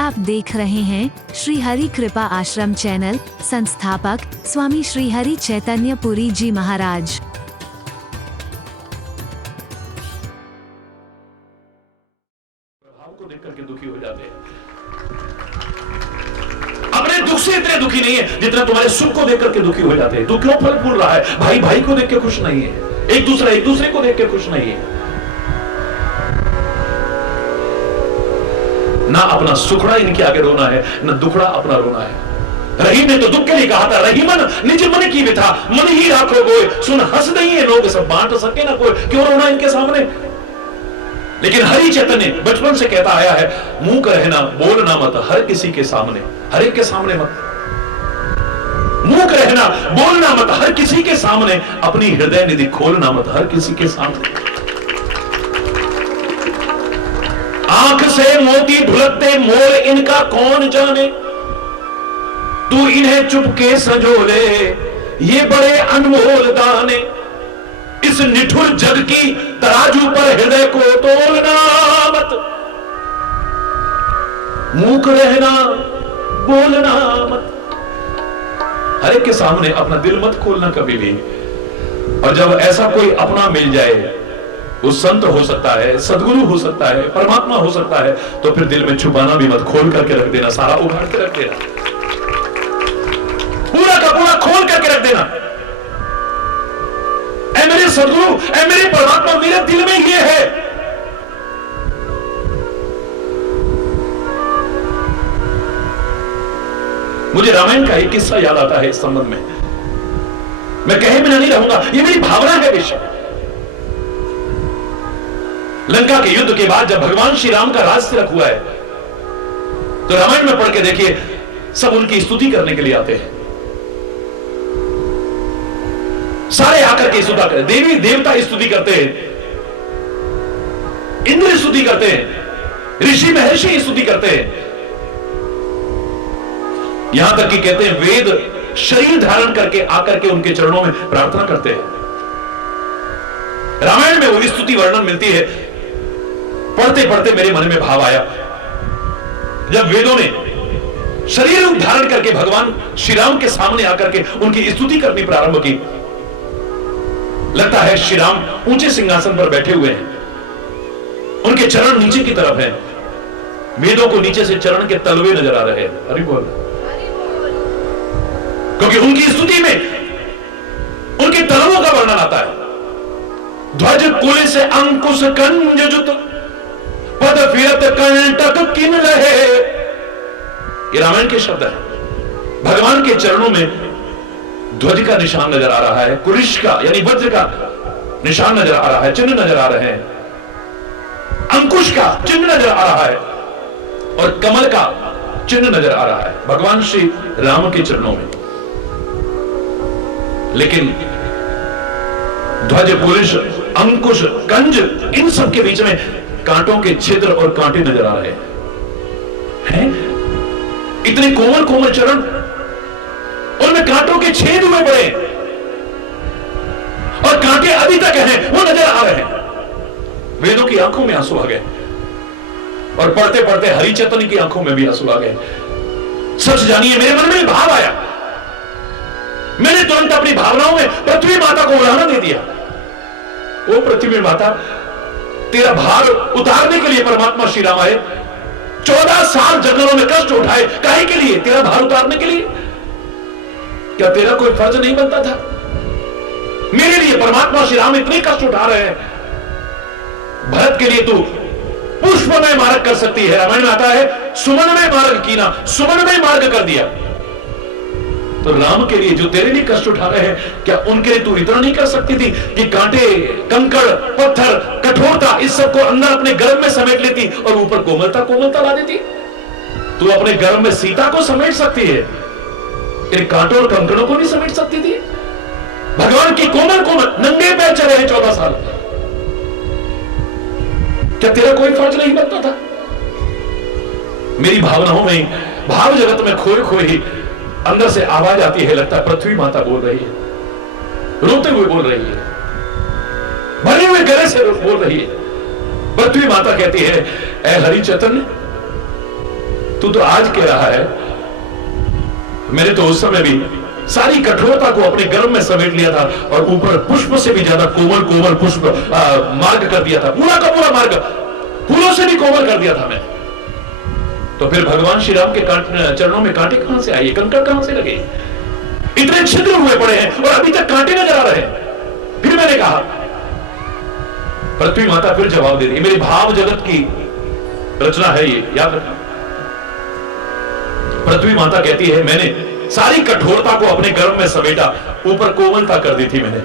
आप देख रहे हैं श्री हरि कृपा आश्रम चैनल। संस्थापक स्वामी श्री हरि चैतन्य पुरी जी महाराज। प्रभाव को देख करके दुखी हो जाते हैं। अपने दुख से इतने दुखी नहीं है जितना तुम्हारे सुख को देख करके दुखी हो जाते हैं। तू क्यों फल फूल रहा है? भाई भाई को देख के खुश नहीं है, एक दूसरे को देख के खुश नहीं है। ना अपना सुखड़ा इनके आगे रोना है, ना दुखड़ा अपना रोना है। रहीम ने तो दुख के लिए कहा था, रहीमन निज मन की व्यथा मन ही राखो गोय, सुन हंस नहीं है लोग सब बांट सके ना कोई, क्यों रोना इनके सामने। लेकिन हरि चैतन्य बचपन से कहता आया है, मुंह रहना बोलना मत हर किसी के सामने, हर एक के सामने मत। मुंह रहना बोलना मत हर किसी के सामने, अपनी हृदय निधि खोलना मत हर किसी के सामने। आंख से मोती ढुलकते मोल इनका कौन जाने, तू इन्हें चुपके संजोले ये बड़े अनमोल दाने। इस निठुर जग की तराजू पर हृदय को तोलना मत, मूक रहना बोलना मत, हर एक के सामने अपना दिल मत खोलना कभी भी। और जब ऐसा कोई अपना मिल जाए, वो संत हो सकता है, सदगुरु हो सकता है, परमात्मा हो सकता है, तो फिर दिल में छुपाना भी मत, खोल करके रख देना, सारा उघाड़ के रख देना, पूरा का पूरा खोल करके रख देना। ऐ मेरे सदगुरु, ऐ मेरे परमात्मा, मेरे दिल में ये है। मुझे रामायण का एक किस्सा याद आता है इस संबंध में, मैं कहे बिना नहीं रहूंगा, ये मेरी भावना है बेशक। लंका के युद्ध के बाद जब भगवान श्री राम का राज तिलक हुआ है, तो रामायण में पढ़ के देखिए, सब उनकी स्तुति करने के लिए आते हैं। सारे आकर के स्तुति करते, देवी देवता स्तुति करते हैं, इंद्र स्तुति करते हैं, ऋषि महर्षि स्तुति करते हैं। यहां तक कि कहते हैं वेद शरीर धारण करके आकर के उनके चरणों में प्रार्थना करते हैं। रामायण में वो स्तुति वर्णन मिलती है। पढ़ते पढ़ते मेरे मन में भाव आया, जब वेदों ने शरीर रूप धारण करके भगवान श्री राम के सामने आकर के उनकी स्तुति करनी प्रारंभ की। लगता है श्री राम ऊंचे सिंहासन पर बैठे हुए हैं, उनके चरण नीचे की तरफ हैं, वेदों को नीचे से चरण के तलवे नजर आ रहे हैं। हरि बोल। क्योंकि उनकी स्तुति में उनके तलवों का वर्णन आता है। ध्वज कुल से अंकुश कंज जुत पद फिरत कंटक किन रहे। ये रामायण के शब्द है। भगवान के चरणों में ध्वज का निशान नजर आ रहा है, कुरिश का यानी वज्र का निशान नजर आ रहा है, चिन्ह नजर आ रहे हैं, अंकुश का चिन्ह नजर आ रहा है और कमल का चिन्ह नजर आ रहा है भगवान श्री राम के चरणों में। लेकिन ध्वज पुरुष अंकुश कंज इन सब के बीच में कांटों के छिद्र और कांटे नजर आ रहे हैं। इतने कोमल कोमल चरण, उनमें कांटों के छेद हुए पड़े और कांटे अभी तक हैं, वो नजर आ रहे हैं। वेदों की आंखों में आंसू आ गए और पढ़ते पढ़ते हरि चैतन्य की आंखों में भी आंसू आ गए। सच जानिए, मेरे मन में भाव आया, मैंने तुरंत अपनी भावनाओं में पृथ्वी माता को उड़ाना दे दिया। वो पृथ्वी माता, तेरा भार उतारने के लिए परमात्मा श्री राम आए, 14 साल जंगलों में कष्ट उठाए, काहे के लिए? तेरा भार उतारने के लिए। क्या तेरा कोई फर्ज नहीं बनता था? मेरे लिए परमात्मा श्री राम इतने कष्ट उठा रहे हैं, भरत के लिए तू पुष्पमय मार्ग कर सकती है। रामायण में आता है सुमनमय मार्ग कीना, सुमनमय मार्ग कर दिया। तो राम के लिए जो तेरे लिए कष्ट उठा रहे हैं, क्या उनके लिए तू इतना नहीं कर सकती थी कि कांटे, कंकड़, पत्थर, कठोरता इस सब को अंदर अपने गर्भ में समेट लेती और ऊपर कोमलता कोमलता ला देती? तू अपने गर्भ में सीता को समेट सकती है, इन कांटों और कंकड़ों को नहीं समेट सकती थी? भगवान की कोमल कोमल नंगे पैर चले हैं 14 साल, क्या तेरा कोई फर्ज नहीं बनता था? मेरी भावनाओं में, भाव जगत में खोए खोए ही अंदर से आवाज आती है, लगता है पृथ्वी माता बोल रही है, रोते हुए बोल रही है, भरे हुए गले से बोल रही है। पृथ्वी माता कहती है, ऐ हरि चैतन्य, तू तो आज कह रहा है, मैंने तो उस समय भी सारी कठोरता को अपने गर्भ में समेट लिया था और ऊपर पुष्प से भी ज्यादा कोमल कोमल पुष्प मार्ग कर दिया था, पूरा का पूरा मार्ग फूलों से भी कोमल कर दिया था मैं। तो फिर भगवान श्री राम के चरणों में कांटे कहां से आए, कंकड़ कहां से लगे? इतने छिद्र हुए पड़े हैं और अभी तक कांटे नजर आ रहे हैं। फिर मैंने कहा, पृथ्वी माता फिर जवाब दे दी, मेरी भाव जगत की रचना है ये, याद रखना। पृथ्वी माता कहती है, मैंने सारी कठोरता को अपने गर्भ में समेटा, ऊपर कोमलता कर दी थी मैंने,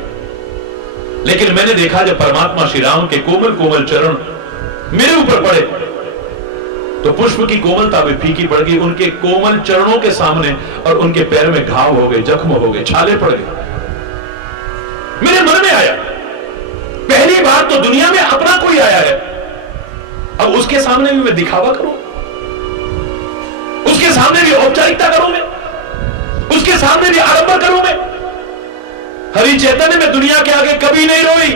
लेकिन मैंने देखा जब परमात्मा श्री राम के कोमल कोमल चरण मेरे ऊपर पड़े तो पुष्प की कोमलता भी फीकी पड़ गई, उनके कोमल चरणों के सामने, और उनके पैर में घाव हो गए, जख्म हो गए, छाले पड़ गए। मेरे मन में आया, पहली बार तो दुनिया में अपना कोई आया है, अब उसके सामने भी मैं दिखावा करूं, उसके सामने भी औपचारिकता करूं मैं, उसके सामने भी आडंबर करूं मैं। हरि चैतन्य में दुनिया के आगे कभी नहीं रोई।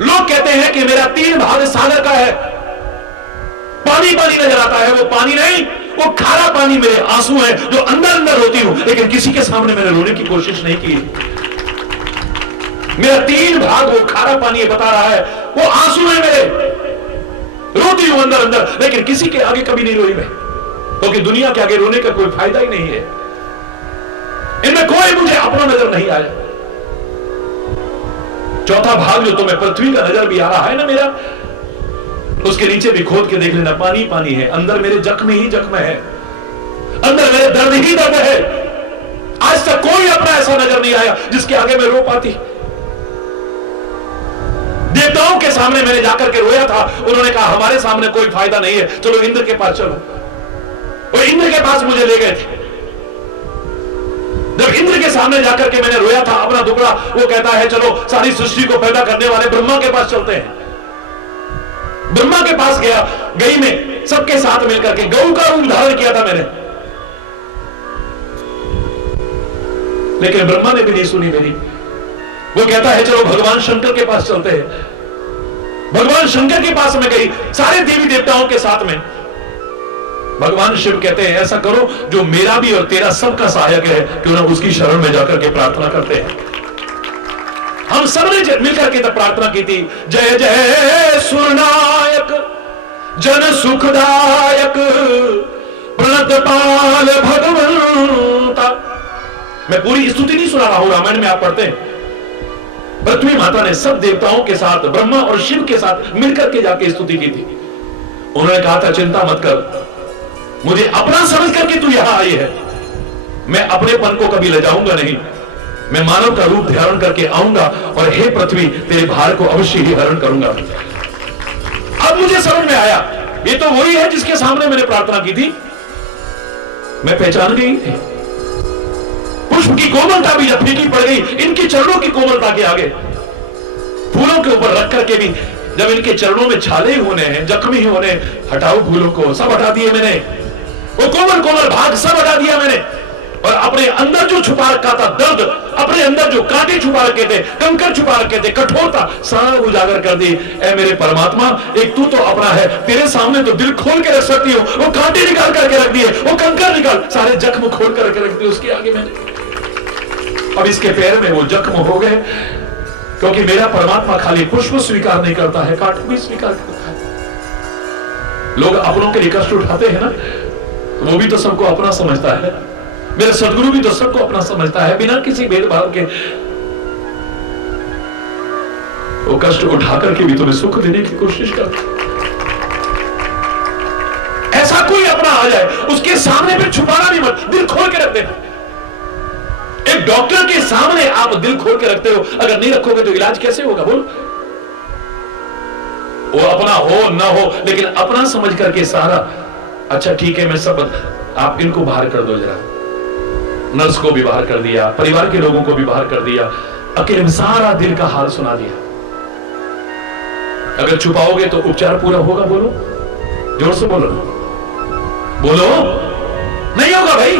लोग कहते हैं कि मेरा 3 भाग सागर का है, पानी पानी नजर आता है, वो पानी नहीं, वो खारा पानी मेरे आंसू है जो अंदर अंदर रोती हूं, लेकिन किसी के सामने मैंने रोने की कोशिश नहीं की। मेरा 3 भाग वो खारा पानी बता रहा है, वो आंसू है मेरे, रोती हूं अंदर अंदर, लेकिन किसी के आगे कभी नहीं रोई मैं, क्योंकि दुनिया के आगे रोने का कोई फायदा ही नहीं है। इनमें कोई मुझे अपना नजर नहीं आया। चौथा भाग जो तुम्हें पृथ्वी का नजर भी आ रहा है ना मेरा, उसके नीचे भी खोद के देख लेना, पानी पानी है, अंदर मेरे जख्म ही जख्म है, अंदर मेरे दर्द ही दर्द है। आज तक कोई अपना ऐसा नजर नहीं आया जिसके आगे मैं रो पाती। देवताओं के सामने मैंने जाकर के रोया था, उन्होंने कहा हमारे सामने कोई फायदा नहीं है, चलो इंद्र के पास चलो। वो इंद्र के पास मुझे ले गए थे। जब इंद्र के सामने जाकर के मैंने रोया था अपना दुखड़ा, वो कहता है चलो सारी सृष्टि को पैदा करने वाले ब्रह्मा के पास चलते हैं। ब्रह्मा के पास गया, गई में सबके साथ मिलकर के गऊ का रूप धारण किया था मैंने, लेकिन ब्रह्मा ने भी नहीं सुनी मेरी। वो कहता है चलो भगवान शंकर के पास चलते हैं। भगवान शंकर के पास में गई, सारे देवी देवताओं के साथ में। भगवान शिव कहते हैं ऐसा करो जो मेरा भी और तेरा सबका सहायक है, क्यों ना उसकी शरण में जाकर के प्रार्थना करते हैं। हम सबने मिलकर के तब प्रार्थना की थी, जय जय सुरनायक जन सुखदायक प्रणत पाल भगवंता। मैं पूरी स्तुति नहीं सुना रहा हूं, रामायण में आप पढ़ते हैं। पृथ्वी माता ने सब देवताओं के साथ, ब्रह्मा और शिव के साथ मिलकर के जाके स्तुति की थी। उन्होंने कहा था चिंता मत कर, मुझे अपना समझ करके तू यहां आई है, मैं अपनेपन को कभी ले जाऊंगा नहीं, मैं मानव का रूप धारण करके आऊंगा और हे पृथ्वी तेरे भार को अवश्य ही हरण करूंगा। अब मुझे समझ में आया, ये तो वही है जिसके सामने मैंने प्रार्थना की थी। मैं पहचान गई थी। पुष्प की कोमलता भी जब फीकी पड़ गई इनके चरणों की कोमलता के आगे, फूलों के ऊपर रख करके भी जब इनके चरणों में छाले ही होने हैं, जख्मी ही होने, हटाओ फूलों को, सब हटा दिए मैंने, वो कोमल कोमल भाग सब हटा दिया मैंने, और अपने अंदर जो छुपा रखा था दर्द, अपने अंदर जो कांटे छुपा रखे थे, कंकर छुपा रखे थे, कठोरता, सब उजागर कर दी। ऐ मेरे परमात्मा, एक तू तो अपना है, तेरे सामने तो दिल खोल के रख सकती हूँ, वो कांटे निकाल करके रख दिए, वो कंकर निकाल, सारे जख्म खोल करके रख दिए उसके आगे मैंने। अब इसके पैर में वो जख्म हो गए, क्योंकि मेरा परमात्मा खाली पुष्प स्वीकार नहीं करता है, कांटे भी स्वीकार करता है। लोग अपनों के लिए कष्ट उठाते हैं ना, वो भी तो सबको अपना समझता है। मेरे सदगुरु भी तो सबको अपना समझता है, बिना किसी भेदभाव के। वो कष्ट उठा करके भी तुम्हें सुख देने की कोशिश करता है। ऐसा कोई अपना आ जाए, उसके सामने फिर छुपाना नहीं मत, दिल खोल के रख देना। एक डॉक्टर के सामने आप दिल खोल के रखते हो, अगर नहीं रखोगे तो इलाज कैसे होगा बोल? वो अपना हो ना हो, लेकिन अपना समझ करके सारा, अच्छा ठीक है मैं सब, आप इनको बाहर कर दो जरा, नर्स को भी बाहर कर दिया, परिवार के लोगों को भी बाहर कर दिया, अकेले में सारा दिल का हाल सुना दिया। अगर छुपाओगे तो उपचार पूरा होगा बोलो, जोर से बोलो, बोलो, नहीं होगा भाई।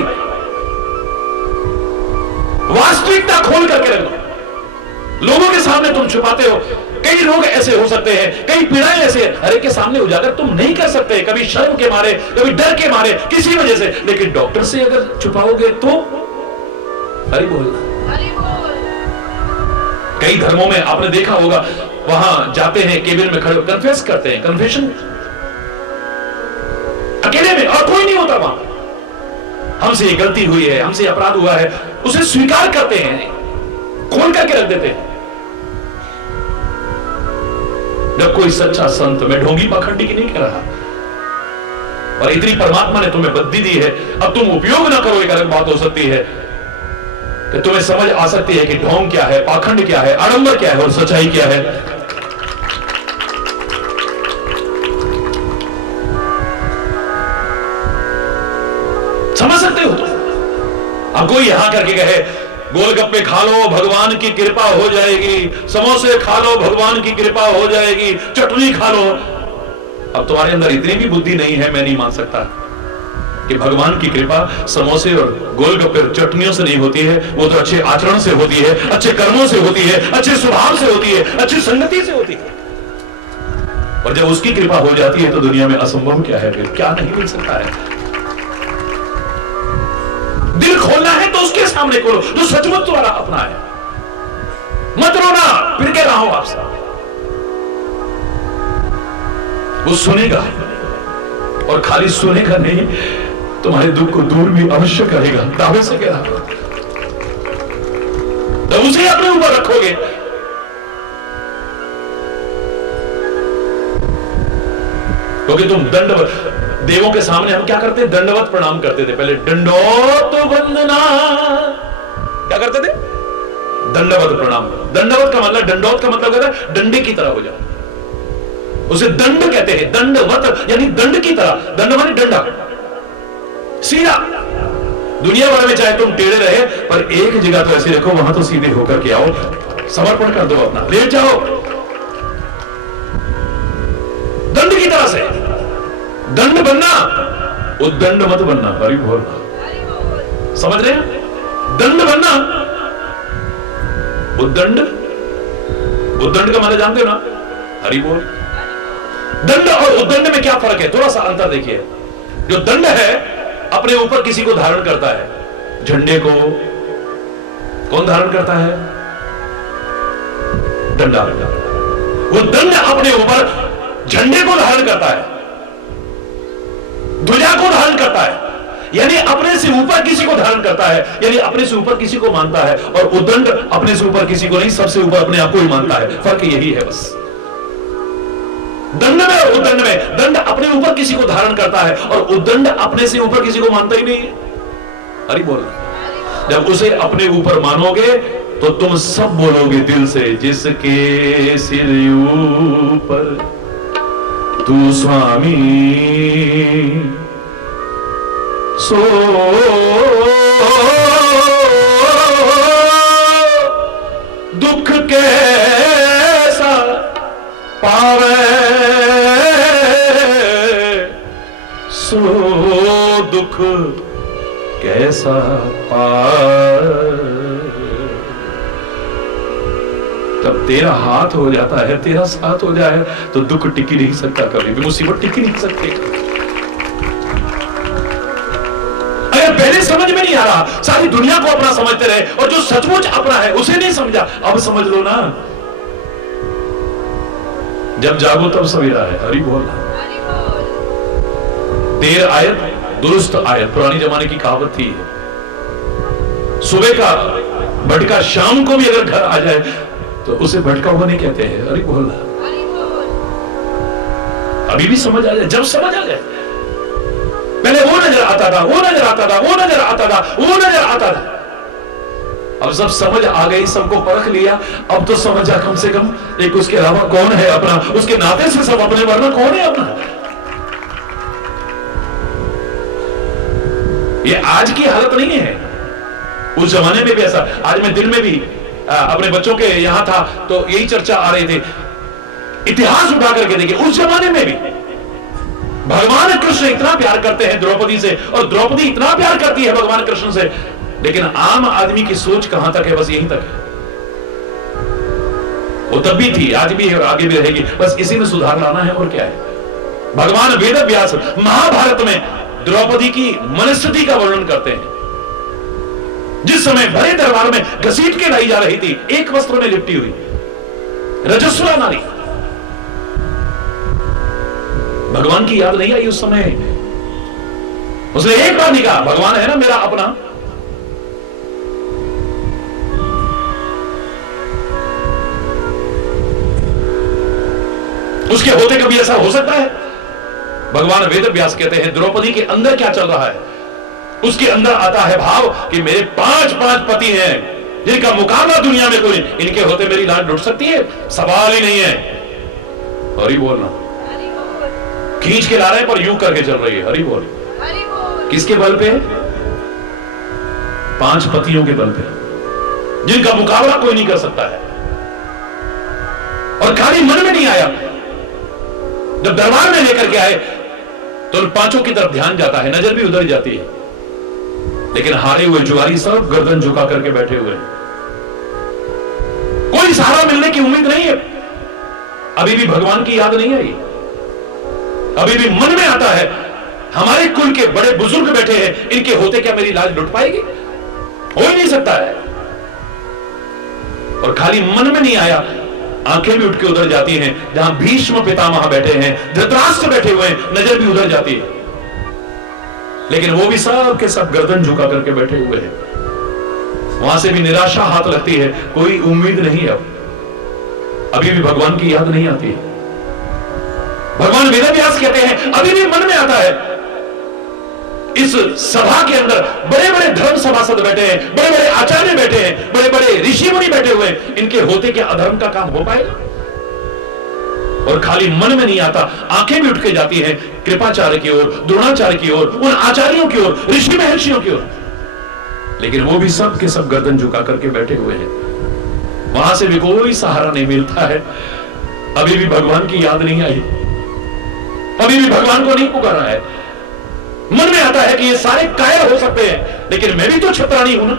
वास्तविकता खोल करके रखो। लोगों के सामने तुम छुपाते हो, कई रोग ऐसे हो सकते हैं, कई पीड़ाएं ऐसे हर एक के सामने उजागर तुम नहीं कर सकते, कभी शर्म के मारे, कभी डर के मारे, किसी वजह से। लेकिन डॉक्टर से अगर छुपाओगे तो हरि बोल। कई धर्मों में आपने देखा होगा, वहां जाते हैं केबिन में खड़े कन्फेस करते हैं, कन्फेशन अकेले में, और कोई नहीं होता वहां। हमसे ये गलती हुई है, हमसे अपराध हुआ है, उसे स्वीकार करते हैं, खोल करके रख देते हैं। जब कोई सच्चा संत, मैं ढोंगी पाखंडी की नहीं कह रहा, और इतनी परमात्मा ने तुम्हें बुद्धि दी है, अब तुम उपयोग ना करो, एक अलग बात हो सकती है कि तुम्हें समझ आ सकती है कि ढोंग क्या है, पाखंड क्या है, आडंबर क्या है और सच्चाई क्या है। समझ सकते हो? अब कोई यहां करके कहे गोलगप्पे खा लो भगवान की कृपा हो जाएगी, समोसे खा लो भगवान की कृपा हो जाएगी, चटनी खा लो। अब तुम्हारे अंदर इतनी भी बुद्धि नहीं है, मैं नहीं मान सकता कि भगवान की कृपा समोसे और गोलगप्पे और चटनियों से नहीं होती है। वो तो अच्छे आचरण से होती है, अच्छे कर्मों से होती है, अच्छे स्वभाव से होती है, अच्छी संगति से होती है। और जब उसकी कृपा हो जाती है तो दुनिया में असंभव क्या है, फिर क्या नहीं मिल सकता है। दिल खोलना है तो उसके सामने खोलो जो सचमुच तुम्हारा अपना है। मत रोना, फिर कह रहा हूं आपसे, वो सुनेगा, और खाली सुनेगा नहीं, तुम्हारे दुख को दूर भी अवश्य करेगा। दावे से कह रहा हूं, जब उसे अपने ऊपर रखोगे क्योंकि तुम दंडवत, देवों के सामने हम क्या करते, दंडवत प्रणाम करते थे पहले, दंडोत वंदना, क्या करते थे, दंडवत प्रणाम। दंडवत का मतलब, दंडोत का मतलब कहता है डंडे की तरह हो जाओ, उसे दंड कहते हैं। दंडवत यानी दंड की तरह, दंड माने डंडा, सीधा। दुनिया भर में चाहे तुम टेढ़े रहे, पर एक जगह तो ऐसे रखो, वहां तो सीधे होकर के आओ, समर्पण कर दो अपना, लेट जाओ दंड की तरह से। दंड बनना, उद्दंड मत बनना। हरि बोल, समझ रहे हैं? दंड बनना, उद्दंड, उद्दंड का मतलब जानते हो ना? हरि बोल। दंड और उद्दंड में क्या फर्क है, थोड़ा सा अंतर देखिए। जो दंड है अपने ऊपर किसी को धारण करता है, झंडे को कौन धारण करता है, डंडा। वो दंड अपने ऊपर झंडे को धारण करता है, ध्वजा को धारण करता है, यानी अपने से ऊपर किसी को धारण करता है, यानी अपने से ऊपर किसी को मानता है। और उद्दंड अपने से ऊपर किसी को नहीं, सबसे ऊपर अपने आप को ही मानता है। फर्क यही है बस, दंड में और उद्दंड में। दंड अपने ऊपर किसी को धारण करता है और उद्दंड अपने से ऊपर किसी को मानता ही नहीं है। हरि बोल। जब उसे अपने ऊपर मानोगे तो तुम सब बोलोगे दिल से, जिसके सिर ऊपर तू स्वामी, सो दुख कैसा पावे, सो दुख कैसा पावे। तब तेरा हाथ हो जाता है, तेरा साथ हो जाए तो दुख टिक नहीं सकता, कभी भी मुसीबत टिक नहीं सकती। अगर पहले समझ में नहीं आ रहा, सारी दुनिया को अपना समझते रहे और जो सचमुच अपना है उसे नहीं समझा, अब समझ लो ना। जब जागो तब सवेरा है। हरि बोल। देर आयत दुरुस्त आयत, पुरानी जमाने की कहावत थी। सुबह का भटका शाम को भी अगर घर आ जाए तो उसे भटका हुआ नहीं कहते हैं। अरे बोल, अभी भी समझ आ जाए, जब समझ आ जाए। पहले वो नजर आता था, वो नजर आता था, वो नजर आता था, वो नजर आता था। अब सब समझ आ गई, सबको परख लिया, अब तो समझ आ कम से कम एक उसके अलावा कौन है अपना, उसके नाते से सब अपने, वरना कौन है अपना। ये आज की हालत नहीं है, उस जमाने में भी ऐसा। आज मैं दिल में भी अपने बच्चों के यहां था तो यही चर्चा आ रही थी, इतिहास उठा करके देखिए। उस जमाने में भी भगवान कृष्ण इतना प्यार करते हैं द्रौपदी से, और द्रौपदी इतना प्यार करती है भगवान कृष्ण से, लेकिन आम आदमी की सोच कहां तक है, बस यहीं तक है। वो तब भी थी, आज भी है और आगे भी रहेगी, बस इसी में सुधार लाना है और क्या है। भगवान वेद व्यास महाभारत में द्रौपदी की मनस्थिति का वर्णन करते हैं। जिस समय भरे दरबार में घसीट के लाई जा रही थी, एक वस्त्र में लिपटी हुई रजस्वला नारी, भगवान की याद नहीं आई उस समय। उसने एक बार नहीं कहा भगवान है ना मेरा अपना। उसके होते कभी ऐसा हो सकता है? भगवान वेद व्यास कहते हैं द्रौपदी के अंदर क्या चल रहा है। उसके अंदर आता है भाव कि मेरे 5 पति हैं जिनका मुकाबला दुनिया में कोई, इनके होते मेरी लाज लुट सकती है? सवाल ही नहीं है। हरि बोलना, खींच के ला रहे हैं पर यूं करके चल रही है। हरि बोल। किसके बल पे? 5 पतियों के बल पे, जिनका मुकाबला कोई नहीं कर सकता है। और खाली मन में नहीं आया, जब दरबार में लेकर के आए तो उन 5 की तरफ ध्यान जाता है, नजर भी उधर जाती है, लेकिन हारे हुए जुआरी सब गर्दन झुका करके बैठे हुए हैं। कोई सहारा मिलने की उम्मीद नहीं है। अभी भी भगवान की याद नहीं आई। अभी भी मन में आता है हमारे कुल के बड़े बुजुर्ग बैठे हैं, इनके होते क्या मेरी लाज लुट पाएगी? हो ही नहीं सकता है। और खाली मन में नहीं आया, आंखें भी उठ के उधर जाती हैं जहां भीष्म पितामह बैठे हैं, धृतराष्ट्र बैठे हुए हैं, नजर भी उधर जाती है, लेकिन वो भी सब के सब गर्दन झुका करके बैठे हुए हैं। वहां से भी निराशा हाथ लगती है, कोई उम्मीद नहीं है। अभी भी भगवान की याद नहीं आती है। भगवान वेद व्यास कहते हैं अभी भी मन में आता है। इस सभा के अंदर बड़े बड़े धर्म सभासद बैठे हैं, बड़े बड़े आचार्य बैठे हैं, बड़े बड़े ऋषि मुनि बैठे हुए हैं, इनके होते क्या अधर्म का काम हो पाएगा? और खाली मन में नहीं आता, आंखें भी उठ के जाती हैं कृपाचार्य की ओर, द्रोणाचार्य की ओर, उन आचार्यों की ओर, ऋषि महर्षियों की ओर, लेकिन वो भी सब के सब गर्दन झुका करके बैठे हुए हैं। वहां से भी कोई सहारा नहीं मिलता है। अभी भी भगवान की याद नहीं आई, अभी भी भगवान को नहीं पुकारा है। मन में आता है कि ये सारे कायर हो सकते हैं, लेकिन मैं भी तो छत्राणी हूं ना।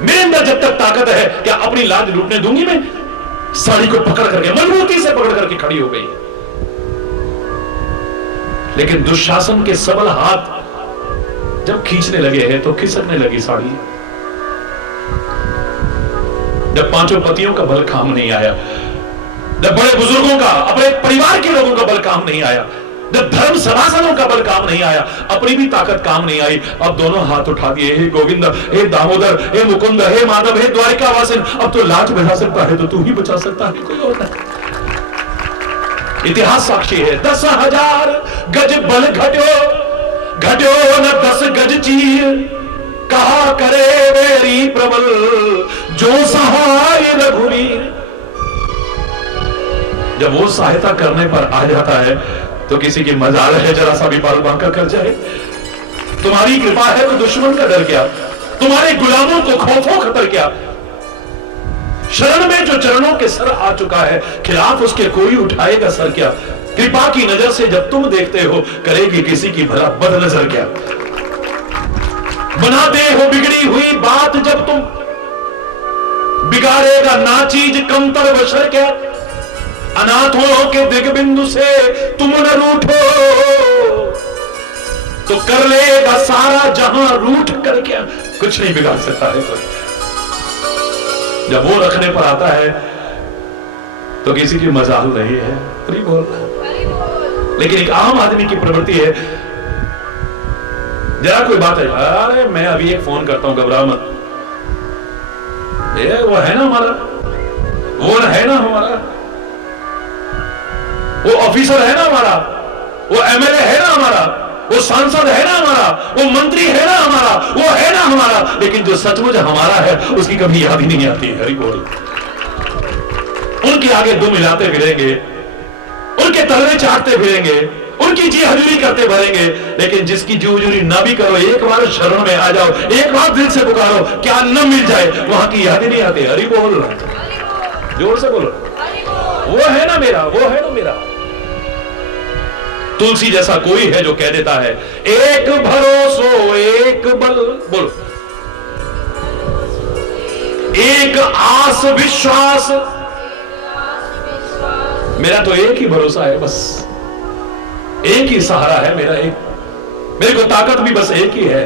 मेरे अंदर जब तक ताकत है, क्या अपनी लाज लूटने दूंगी? मैं साड़ी को पकड़ करके, मजबूती से पकड़ करके खड़ी हो गई। लेकिन दुशासन के सबल हाथ जब खींचने लगे हैं तो खिसकने लगी साड़ी। जब 5 पतियों का बल काम नहीं आया, जब बड़े बुजुर्गों का, अपने परिवार के लोगों का बल काम नहीं आया, जब धर्म सभासदों का बल काम नहीं आया, अपनी भी ताकत काम नहीं आई, अब दोनों हाथ उठा दिए, हे गोविंद, हे दामोदर, हे मुकुंद, हे माधव, हे द्वारिका वासिन, अब तो लाज बचा सकता है तो तू ही बचा सकता है, कोई और नहीं। इतिहास साक्षी है, 10,000 गज बल घट्यो न 10 गज चीर, कहा करे मेरी प्रबल जो सहाय रघुवीर। जब वो सहायता करने पर आ जाता है तो किसी की मजाल है जरा सा भी बाल बांका कर जाए। तुम्हारी कृपा है तो दुश्मन का डर क्या, तुम्हारे गुलामों को खौफो खतर क्या। शरण में जो चरणों के सर आ चुका है, खिलाफ उसके कोई उठाएगा सर क्या। कृपा की नजर से जब तुम देखते हो, करेगी किसी की भला बद नजर क्या। बनाते हो बिगड़ी हुई बात जब तुम, बिगाड़ेगा ना चीज कमतर बशर क्या। अनाथों के दिग्बिंदु से तुम न रूठो, तो कर लेगा सारा जहां रूठ कर क्या। कुछ नहीं बिगाड़ सकता है कोई। जब वो रखने पर आता है तो किसी की मजाल नहीं है। हरि बोल। लेकिन एक आम आदमी की प्रवृत्ति है, जरा कोई बात है, अरे मैं अभी एक फोन करता हूं, घबरा मत, ये वो है ना हमारा, वो है ना हमारा, वो ऑफिसर है ना हमारा, वो एमएलए है ना हमारा, वो सांसद है ना हमारा, वो मंत्री है ना हमारा, वो है ना हमारा, लेकिन जो सचमुच हमारा है उसकी कभी याद ही नहीं आती। हरि बोल। उनके आगे दुम हिलाते फिरेंगे, उनके तलवे चाटते फिरेंगे, उनकी जी हजूरी करते भरेंगे, लेकिन जिसकी जी हजूरी ना भी करो, एक बार शरण में आ जाओ, एक बार दिल से पुकारो, क्या न मिल जाए, वहां की याद ही नहीं आती। हरि बोल। जोर से बोलो, वो है ना मेरा, वो है ना मेरा। तुलसी जैसा कोई है जो कह देता है, एक भरोसो एक बल, बोलो, एक आस विश्वास मेरा तो एक ही भरोसा है, बस एक ही सहारा है मेरा, एक, मेरे को ताकत भी बस एक ही है।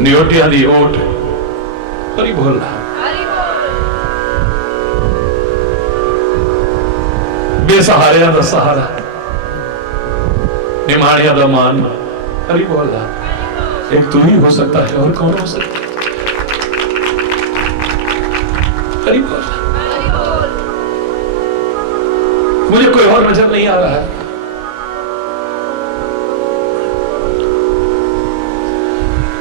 नियोटिया दी ओट हरी बोल रहा, बेसहारे दा सहारा, निमाणिया दा मान, हरी बोल रहा। एक तू ही हो सकता है, और कौन हो सकता है? हरी बोल रहा। मुझे कोई और नजर नहीं आ रहा है।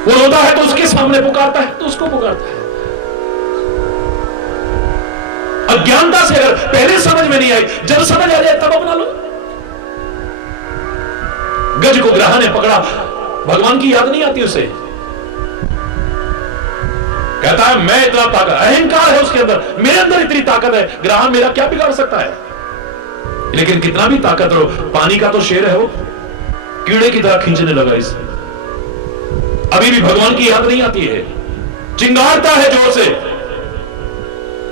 वो रोता है तो उसके सामने पुकारता है, तो उसको पुकारता है। अज्ञानता से अगर पहले समझ में नहीं आई, जब समझ आ जाए तब अपना लो। गज को ग्रह ने पकड़ा, भगवान की याद नहीं आती उसे। कहता है मैं इतना ताकत, अहंकार है उसके अंदर, मेरे अंदर इतनी ताकत है, ग्रह मेरा क्या बिगाड़ सकता है? लेकिन कितना भी ताकत हो, पानी का तो शेर है वो, कीड़े की तरह खींचने लगा इसे। अभी भी भगवान की याद नहीं आती है, चिंगारता है जोर से,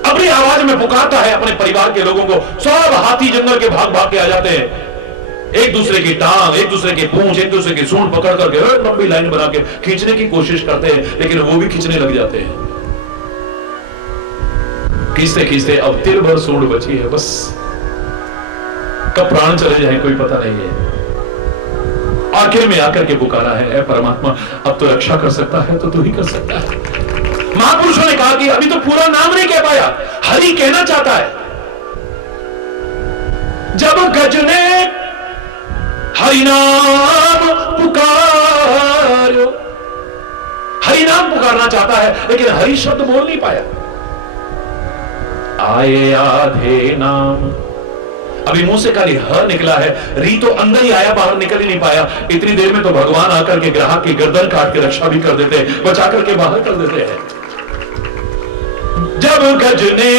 अपनी आवाज में पुकारता है अपने परिवार के लोगों को। सब हाथी जंगल के भाग भाग के आ जाते हैं, एक दूसरे की टांग, एक दूसरे की पूंछ, एक दूसरे की सूंड पकड़ करके लंबी लाइन बना के खींचने की कोशिश करते हैं, लेकिन वो भी खींचने लग जाते हैं। खींचते खींचते अब तिल भर सूंड बची है, बस कब प्राण चले जाए कोई पता नहीं है। आखिर में आकर के पुकारा है, ऐ परमात्मा अब तो रक्षा कर सकता है तो तू ही कर सकता है। महापुरुषों ने कहा कि अभी तो पूरा नाम नहीं कह पाया, हरि कहना चाहता है। जब गज ने हरि नाम पुकारो, हरि नाम पुकारना चाहता है, लेकिन हरि शब्द बोल नहीं पाया। आए आधे नाम, अभी मुंह से खाली ह निकला है, री तो अंदर ही आया, बाहर निकल ही नहीं पाया। इतनी देर में तो भगवान आकर के ग्राहक की गर्दन काट के रक्षा भी कर देते, बचा करके बाहर कर देते हैं। जब गज ने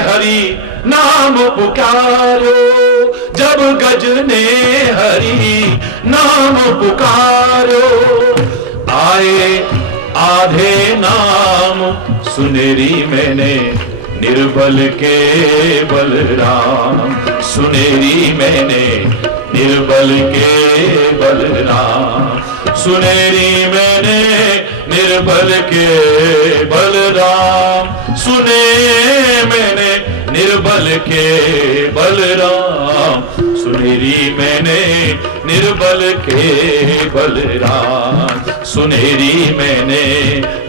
हरि नाम पुकारो, जब गज ने हरि नाम पुकारो, आए आधे नाम सुनेरी मैंने निर्बल के बलराम, सुनेरी मैंने निर्बल के बलराम, सुनेरी मैंने निर्बल के बलराम, सुने मैंने निर्बल के बलराम, सुनेरी मैंने निर्बल के बलराम, सुनेरी मैंने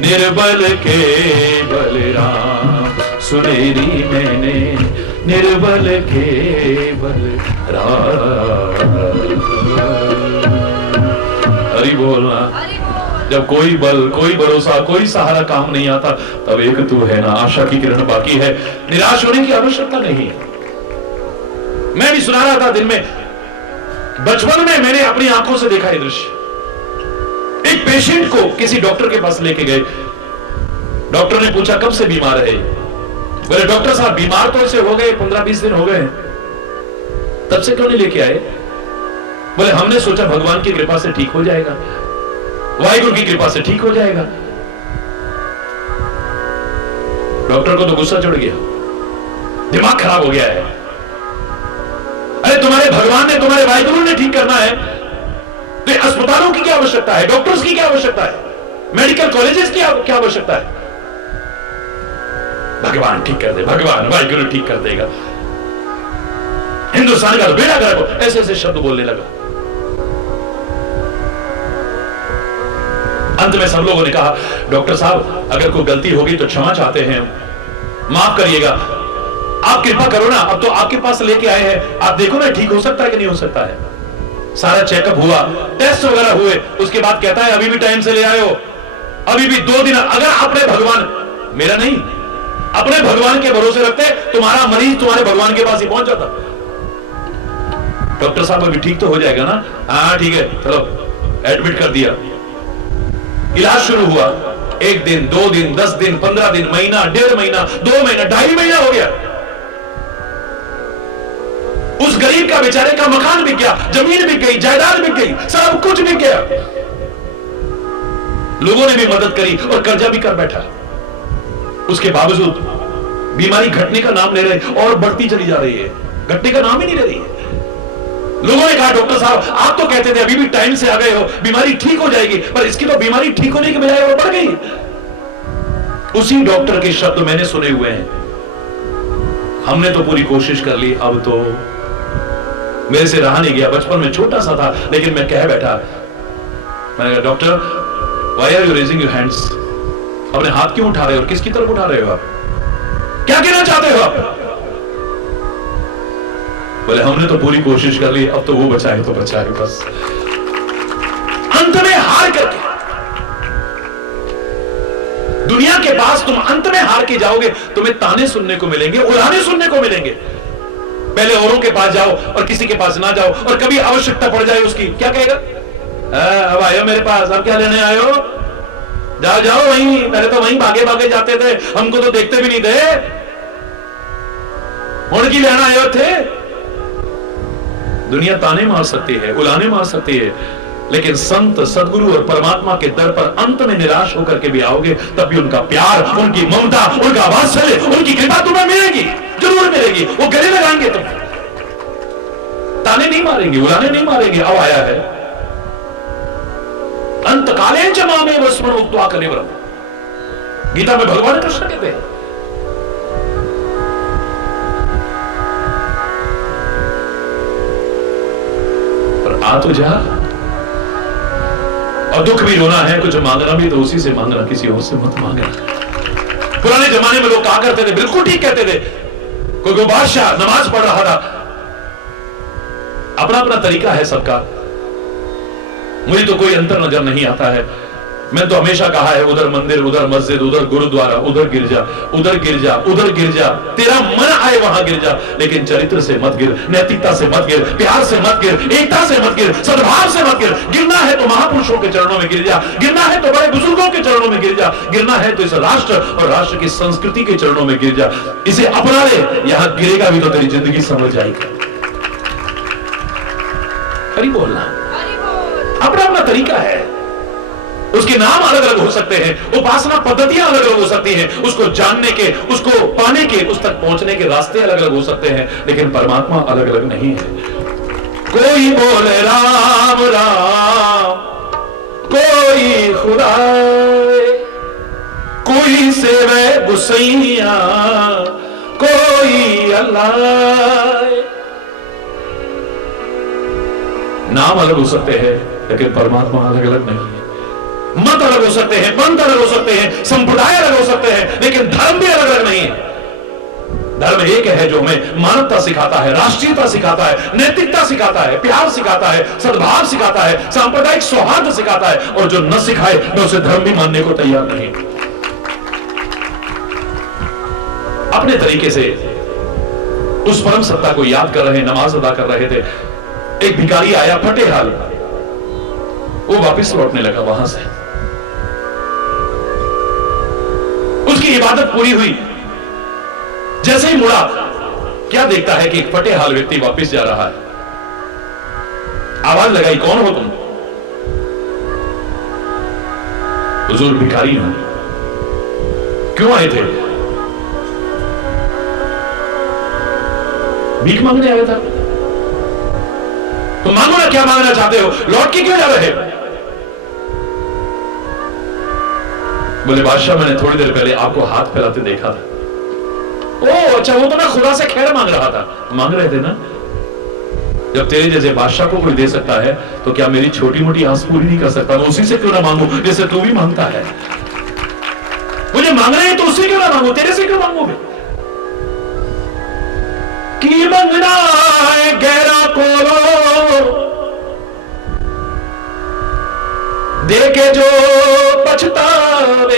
निर्बल के बलराम, सुनेरी मैंने निर्बल के बलराम। हरि बोलना। जब कोई बल, कोई भरोसा, कोई सहारा काम नहीं आता, तब एक तू है ना, आशा की किरण बाकी है। निराश होने की आवश्यकता नहीं है। मैं भी सुना रहा था दिन में, बचपन में मैंने अपनी आंखों से देखा ये दृश्य। एक पेशेंट को किसी डॉक्टर के पास लेके गए, डॉक्टर ने पूछा कब से बीमार है? बोले डॉक्टर साहब बीमार तो ऐसे हो गए 15-20 दिन हो गए, तब से क्यों नहीं लेके आए? बोले हमने सोचा भगवान की कृपा से ठीक हो जाएगा, वाहिगुरु की कृपा से ठीक हो जाएगा। डॉक्टर को तो गुस्सा चढ़ गया, दिमाग खराब हो गया है। अरे तुम्हारे भगवान ने, तुम्हारे वाहिगुरु ने ठीक करना है, तो अस्पतालों की क्या आवश्यकता है? डॉक्टर्स की क्या आवश्यकता है? मेडिकल कॉलेजेस की क्या आवश्यकता है? भगवान ठीक कर दे, भगवान वाहिगुरु ठीक कर देगा, हिंदुस्तान का बेड़ा गर्क, ऐसे ऐसे शब्द बोलने लगा। अंत में सब लोगों ने कहा डॉक्टर साहब अगर कोई गलती होगी तो क्षमा चाहते हैं, माफ करिएगा, आप कृपा करो ना, अब तो आपके पास लेके आए हैं, आप देखो ना ठीक हो सकता है कि नहीं हो सकता है। सारा चेकअप हुआ, टेस्ट वगैरह हुए, उसके बाद कहता है अभी भी टाइम से ले आए हो, अभी भी 2 दिन। अगर आपने भगवान, मेरा नहीं, अपने भगवान के भरोसे रखते, तुम्हारा मरीज तुम्हारे भगवान के पास ही पहुंच जाता। डॉक्टर साहब अभी ठीक तो हो जाएगा ना? हाँ ठीक है, चलो एडमिट कर दिया। इलाज शुरू हुआ, 1 दिन, 2 दिन, 10 दिन, 15 दिन, महीना, 1.5 महीना, 2 महीना, 2.5 महीना हो गया। उस गरीब का बेचारे का मकान बिक गया, जमीन बिक गई, जायदाद बिक गई, सब कुछ बिक गया। लोगों ने भी मदद करी और कर्जा भी कर बैठा। उसके बावजूद बीमारी घटने का नाम ले रहे और बढ़ती चली जा रही है, घटने का नाम ही नहीं ले रही है। लोगों ने कहा डॉक्टर साहब आप तो कहते थे अभी भी टाइम से आ गए हो, बीमारी ठीक हो जाएगी, पर इसकी तो बीमारी ठीक होने के बजाय और बढ़ गई। उसी डॉक्टर के शब्द मैंने सुने हुए हैं, हमने तो पूरी कोशिश कर ली, अब तो मेरे से रहा नहीं गया। बचपन में छोटा सा था लेकिन मैं कह बैठा, मैंने कहा doctor why are you raising your hands, अपने हाथ क्यों उठा रहे हो और किसकी तरफ उठा रहे हो, आप क्या कहना चाहते हो आप? बोले हमने तो पूरी कोशिश कर ली, अब तो वो बचाए तो बचाए बस। अंत में हार करके दुनिया के पास तुम अंत में हार के जाओगे, तुम्हें ताने सुनने को मिलेंगे, उड़ाने सुनने को मिलेंगे। पहले औरों के पास जाओ और किसी के पास ना जाओ, और कभी आवश्यकता पड़ जाए उसकी, क्या कहेगा, अब आयो मेरे पास, अब क्या लेने आयो, जाओ जाओ वहीं, पहले तो वहीं भागे भागे जाते थे, हमको तो देखते भी नहीं थे, उनकी लेना आयो थे। दुनिया ताने मार सकती है, उलाने मार सकती है, लेकिन संत सदगुरु और परमात्मा के दर पर अंत में निराश होकर के भी आओगे, तब भी उनका प्यार, उनकी ममता, उनका वात्सल्य, उनकी कृपा तुम्हें मिलेगी, जरूर मिलेगी। वो गले लगाएंगे, तुम ताने नहीं मारेंगे, उलाने नहीं मारेंगे। अब आया है अंत काले च मामेव स्मरण उक्त्वा कलेवरम, गीता में भगवान कृष्ण कहते हैं। पर आ तो जा, और दुख भी रोना है, कुछ मांगना भी तो उसी से मांगना, किसी और से मत मांगना। पुराने जमाने में लोग कहा करते थे, बिल्कुल ठीक कहते थे, कोई बादशाह नमाज पढ़ रहा था, अपना अपना तरीका है सबका, मुझे तो कोई अंतर नजर नहीं आता है। मैं तो हमेशा कहा है, उधर मंदिर, उधर मस्जिद, उधर गुरुद्वारा, उधर गिरजा, उधर गिरजा, उधर गिरजा, तेरा मन आए वहां गिर जा, लेकिन चरित्र से मत गिर, नैतिकता से मत गिर, प्यार से मत गिर, एकता से मत गिर, सद्भाव से मत गिर। गिरना है तो महापुरुषों के चरणों में गिर जा, गिरना है तो बड़े बुजुर्गों के चरणों में गिर जा, गिरना है तो इस राष्ट्र और राष्ट्र की संस्कृति के चरणों में गिर जा। इसे अपना ले, यहां गिरेगा भी तो तेरी जिंदगी समझ जाएगी। हरि बोलना, अपना अपना तरीका है, उसके नाम अलग अलग हो सकते हैं, उपासना पद्धतियां अलग अलग हो सकती हैं, उसको जानने के, उसको पाने के, उस तक पहुंचने के रास्ते अलग अलग हो सकते हैं, लेकिन परमात्मा अलग अलग नहीं है। कोई बोले राम राम, कोई खुदा, कोई सेवे गुसैया, कोई अल्लाह। नाम अलग हो सकते हैं, लेकिन परमात्मा अलग अलग नहीं है। मत अलग हो सकते हैं, पंथ अलग हो सकते हैं, संप्रदाय अलग हो सकते हैं, लेकिन धर्म भी अलग अलग नहीं है। धर्म एक है जो हमें मानवता सिखाता है, राष्ट्रीयता सिखाता है, नैतिकता सिखाता है, प्यार सिखाता है, सद्भाव सिखाता है, सांप्रदायिक सौहार्द सिखाता है, और जो न सिखाए मैं उसे धर्म भी मानने को तैयार नहीं। अपने तरीके से उस परम सत्ता को याद कर रहे, नमाज अदा कर रहे थे। एक भिखारी आया फटे हाल, वो वापस लौटने लगा वहां से, उसकी इबादत पूरी हुई, जैसे ही मुड़ा क्या देखता है कि एक फटे हाल व्यक्ति वापस जा रहा है। आवाज लगाई, कौन हो तुम? हुजूर भिखारी हूं। क्यों आए थे? भीख मांगने आया था। तो मांगो ना, क्या मांगना चाहते हो, लौट के क्यों जा रहे? बोले बादशाह मैंने थोड़ी देर पहले आपको हाथ फैलाते देखा था। ओ अच्छा, वो तो मैं खुदा से खैर मांग रहा था। मांग रहे थे ना, जब तेरे जैसे बादशाह को कोई दे सकता है तो क्या मेरी छोटी मोटी आस पूरी नहीं कर सकता? मैं उसी से क्यों ना मांगू जैसे तू भी मांगता है। मुझे मांग रहे हैं तो उससे क्यों ना मांगू, तेरे से क्यों मांगू? की मंगना है गहरा को देखे जो पछतावे,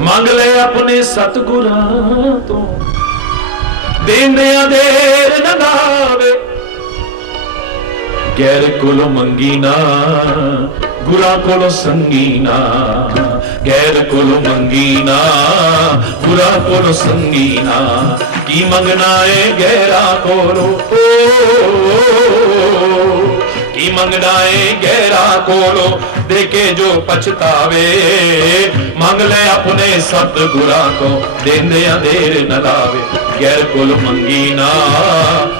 मांग ले अपने सतगुरा तो देने देर न लावे। गैर कोलो मंगीना गुरा कोलो संगीना, गैर कोलो मंगीना गुरा कोलो संगीना, की मंगना है गहरा कोलो की मंगनाए गहरा कोलो देखे जो पछतावे मंग ले अपने सतगुरा को देंदे देर न लावे गैर कुल मंगीना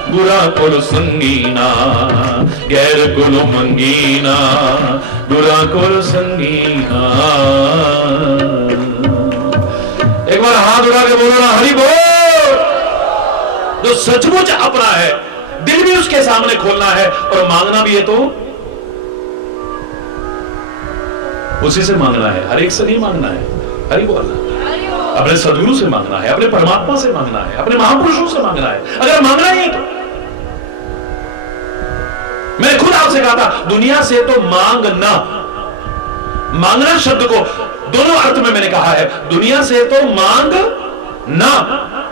बुरा कुल संगीना गैर कुल मंगीना बुरा कुल संगीना। एक बार हाथ उठा के बोलो ना हरि बोल। जो सचमुच अपना है दिल भी उसके सामने खोलना है और मांगना भी है तो उसी से मांगना है, हर एक से नहीं मांगना है, हरि बोलना, अपने सदगुरु से मांगना है, अपने परमात्मा से मांगना है, अपने महापुरुषों से मांगना है। अगर मांगना ही है तो मैंने खुद आपसे कहा था दुनिया से तो मांगना, मांगना शब्द को दोनों अर्थ में मैंने कहा है, दुनिया से तो मांग ना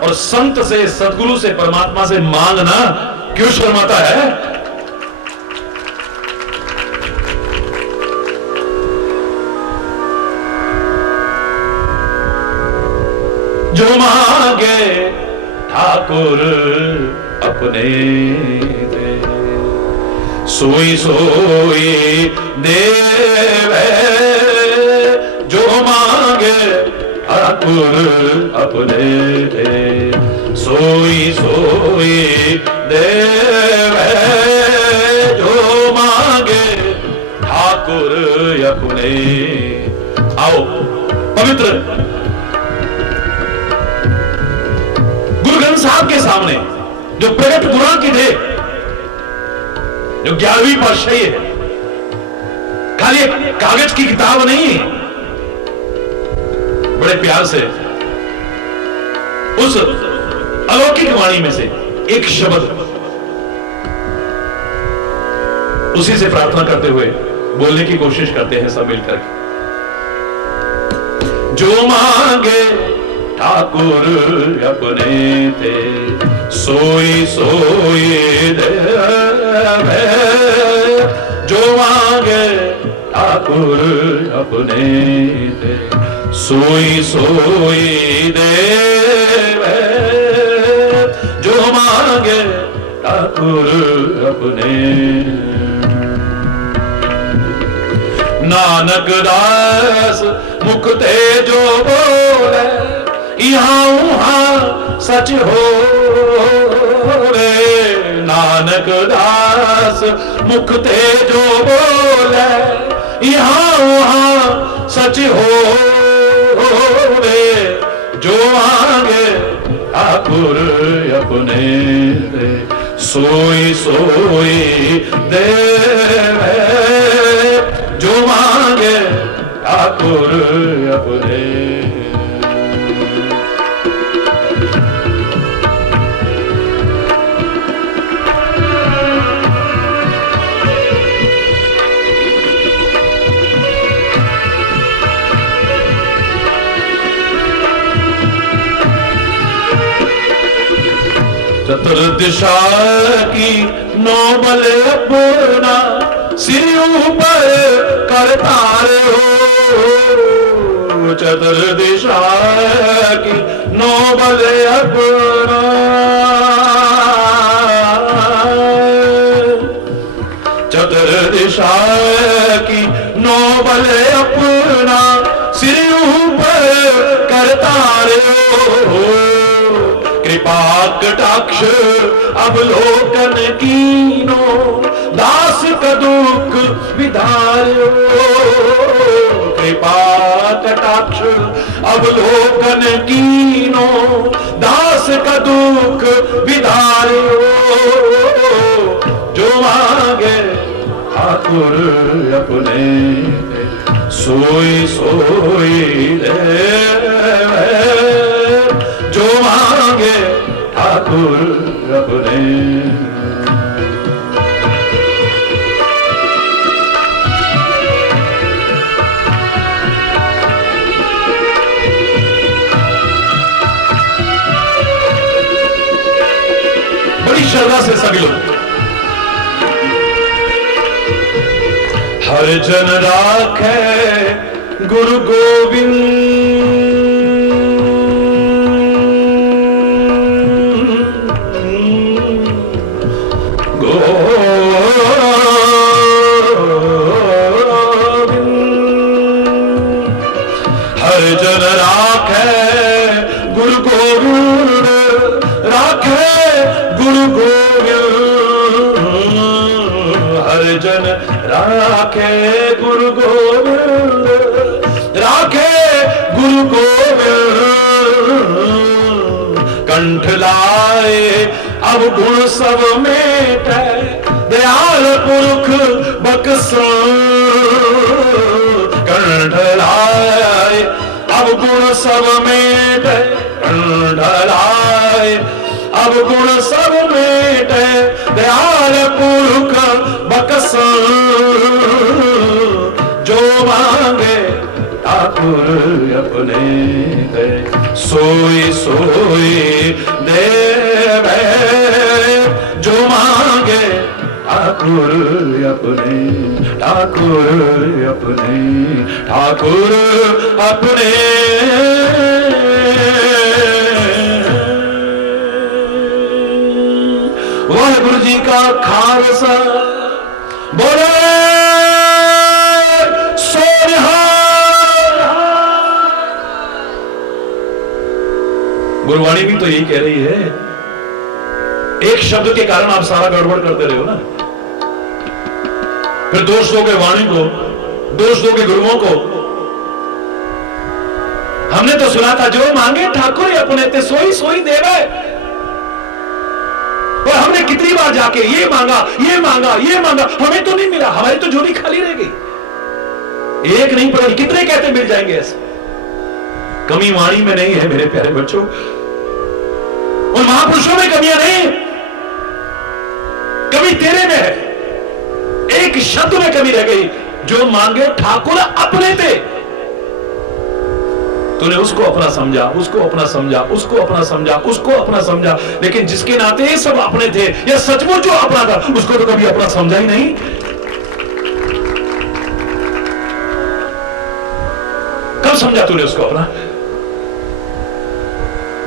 और संत से सदगुरु से परमात्मा से मांगना क्यों शर्माता है? जो मांगे ठाकुर अपने दे सोई सोई देवे जो मांगे ठाकुर अपने दे सोई सोई देवे जो मांगे ठाकुर अपने। आओ पवित्र गुरु ग्रंथ साहब के सामने जो प्रकट कुरान की थे, जो 11वीं पातशाही है, खाली एक कागज की किताब नहीं है, बड़े प्यार से उस अलौकिक वाणी में से एक शब्द उसी से प्रार्थना करते हुए बोलने की कोशिश करते हैं सब मिलकर। जो मांगे ठाकुर अपने थे सोई सोई देवे जो मांगे ठाकुर अपने थे सोई सोई देवे जो मांगे ठाकुर अपने। नानक दास मुक्ते जो बोले यहाँ वहाँ सच हो रे। नानक दास मुक्ते जो बोले यहाँ वहाँ सच हो रे। जो मांगे ठाकुर अपने दे सोई सोई देवे जो मांगे ठाकुर अपने। चतुर्दिशा की नोबल अपना सिर ऊपर करतार हो। चतुर्दिशा की नोबल अपना चतुर्दिशा की नोबल अपना सिर ऊपर करतार हो। कृपा कटाक्ष अवलोकन कीनो दास का दुख विधारो। कृपा कटाक्ष अवलोकन कीनो दास का दुख विधारो। जो मांगे ठाकुर अपने सोई सोई देवे जो मांगे ठाकुर अपने। बड़ी श्रद्धा से सभी लोग हर जन राखे गुरु गोविंद जन राखे गुरु गोविंद, राखे गुरु गोविंद। कंठ लाए अब गुण सब मेटे, दयाल पुरख बख्शो। कंठ लाए अब गुण सब मेटे, कंठ लाए अब गुण सब मेटे, दयाल पुरख बख्शो। जो मांगे ठाकुर अपने दे, सोई सोई देवे। जो मांगे ठाकुर अपने, ठाकुर अपने, ठाकुर अपने। वाहिगुरु जी का खालसा, बोले गुरबाणी भी तो यही कह रही है। एक शब्द के कारण आप सारा गड़बड़ करते रहे हो ना। फिर दोष दोगे वाणी को, दोष दोगे गुरुओं को। हमने तो सुना था जो मांगे ठाकुर अपने ते, सोई सोई देवे। और हमने कितनी बार जाके ये मांगा, ये मांगा, ये मांगा, हमें तो नहीं मिला। हमारी तो झोली खाली रह गई। एक नहीं पता कितने कहते मिल जाएंगे ऐसे। कमी वाणी में नहीं है मेरे प्यारे बच्चों, उन महापुरुषों में कमियां नहीं, कमी तेरे में है। एक शब्द में कमी रह गई, जो मांगे ठाकुर अपने थे। तूने उसको अपना समझा, उसको अपना समझा, उसको अपना समझा, उसको अपना समझा, लेकिन जिसके नाते ये सब अपने थे या सचमुच जो अपना था, उसको तो कभी अपना समझा ही नहीं। कब समझा तूने उसको अपना?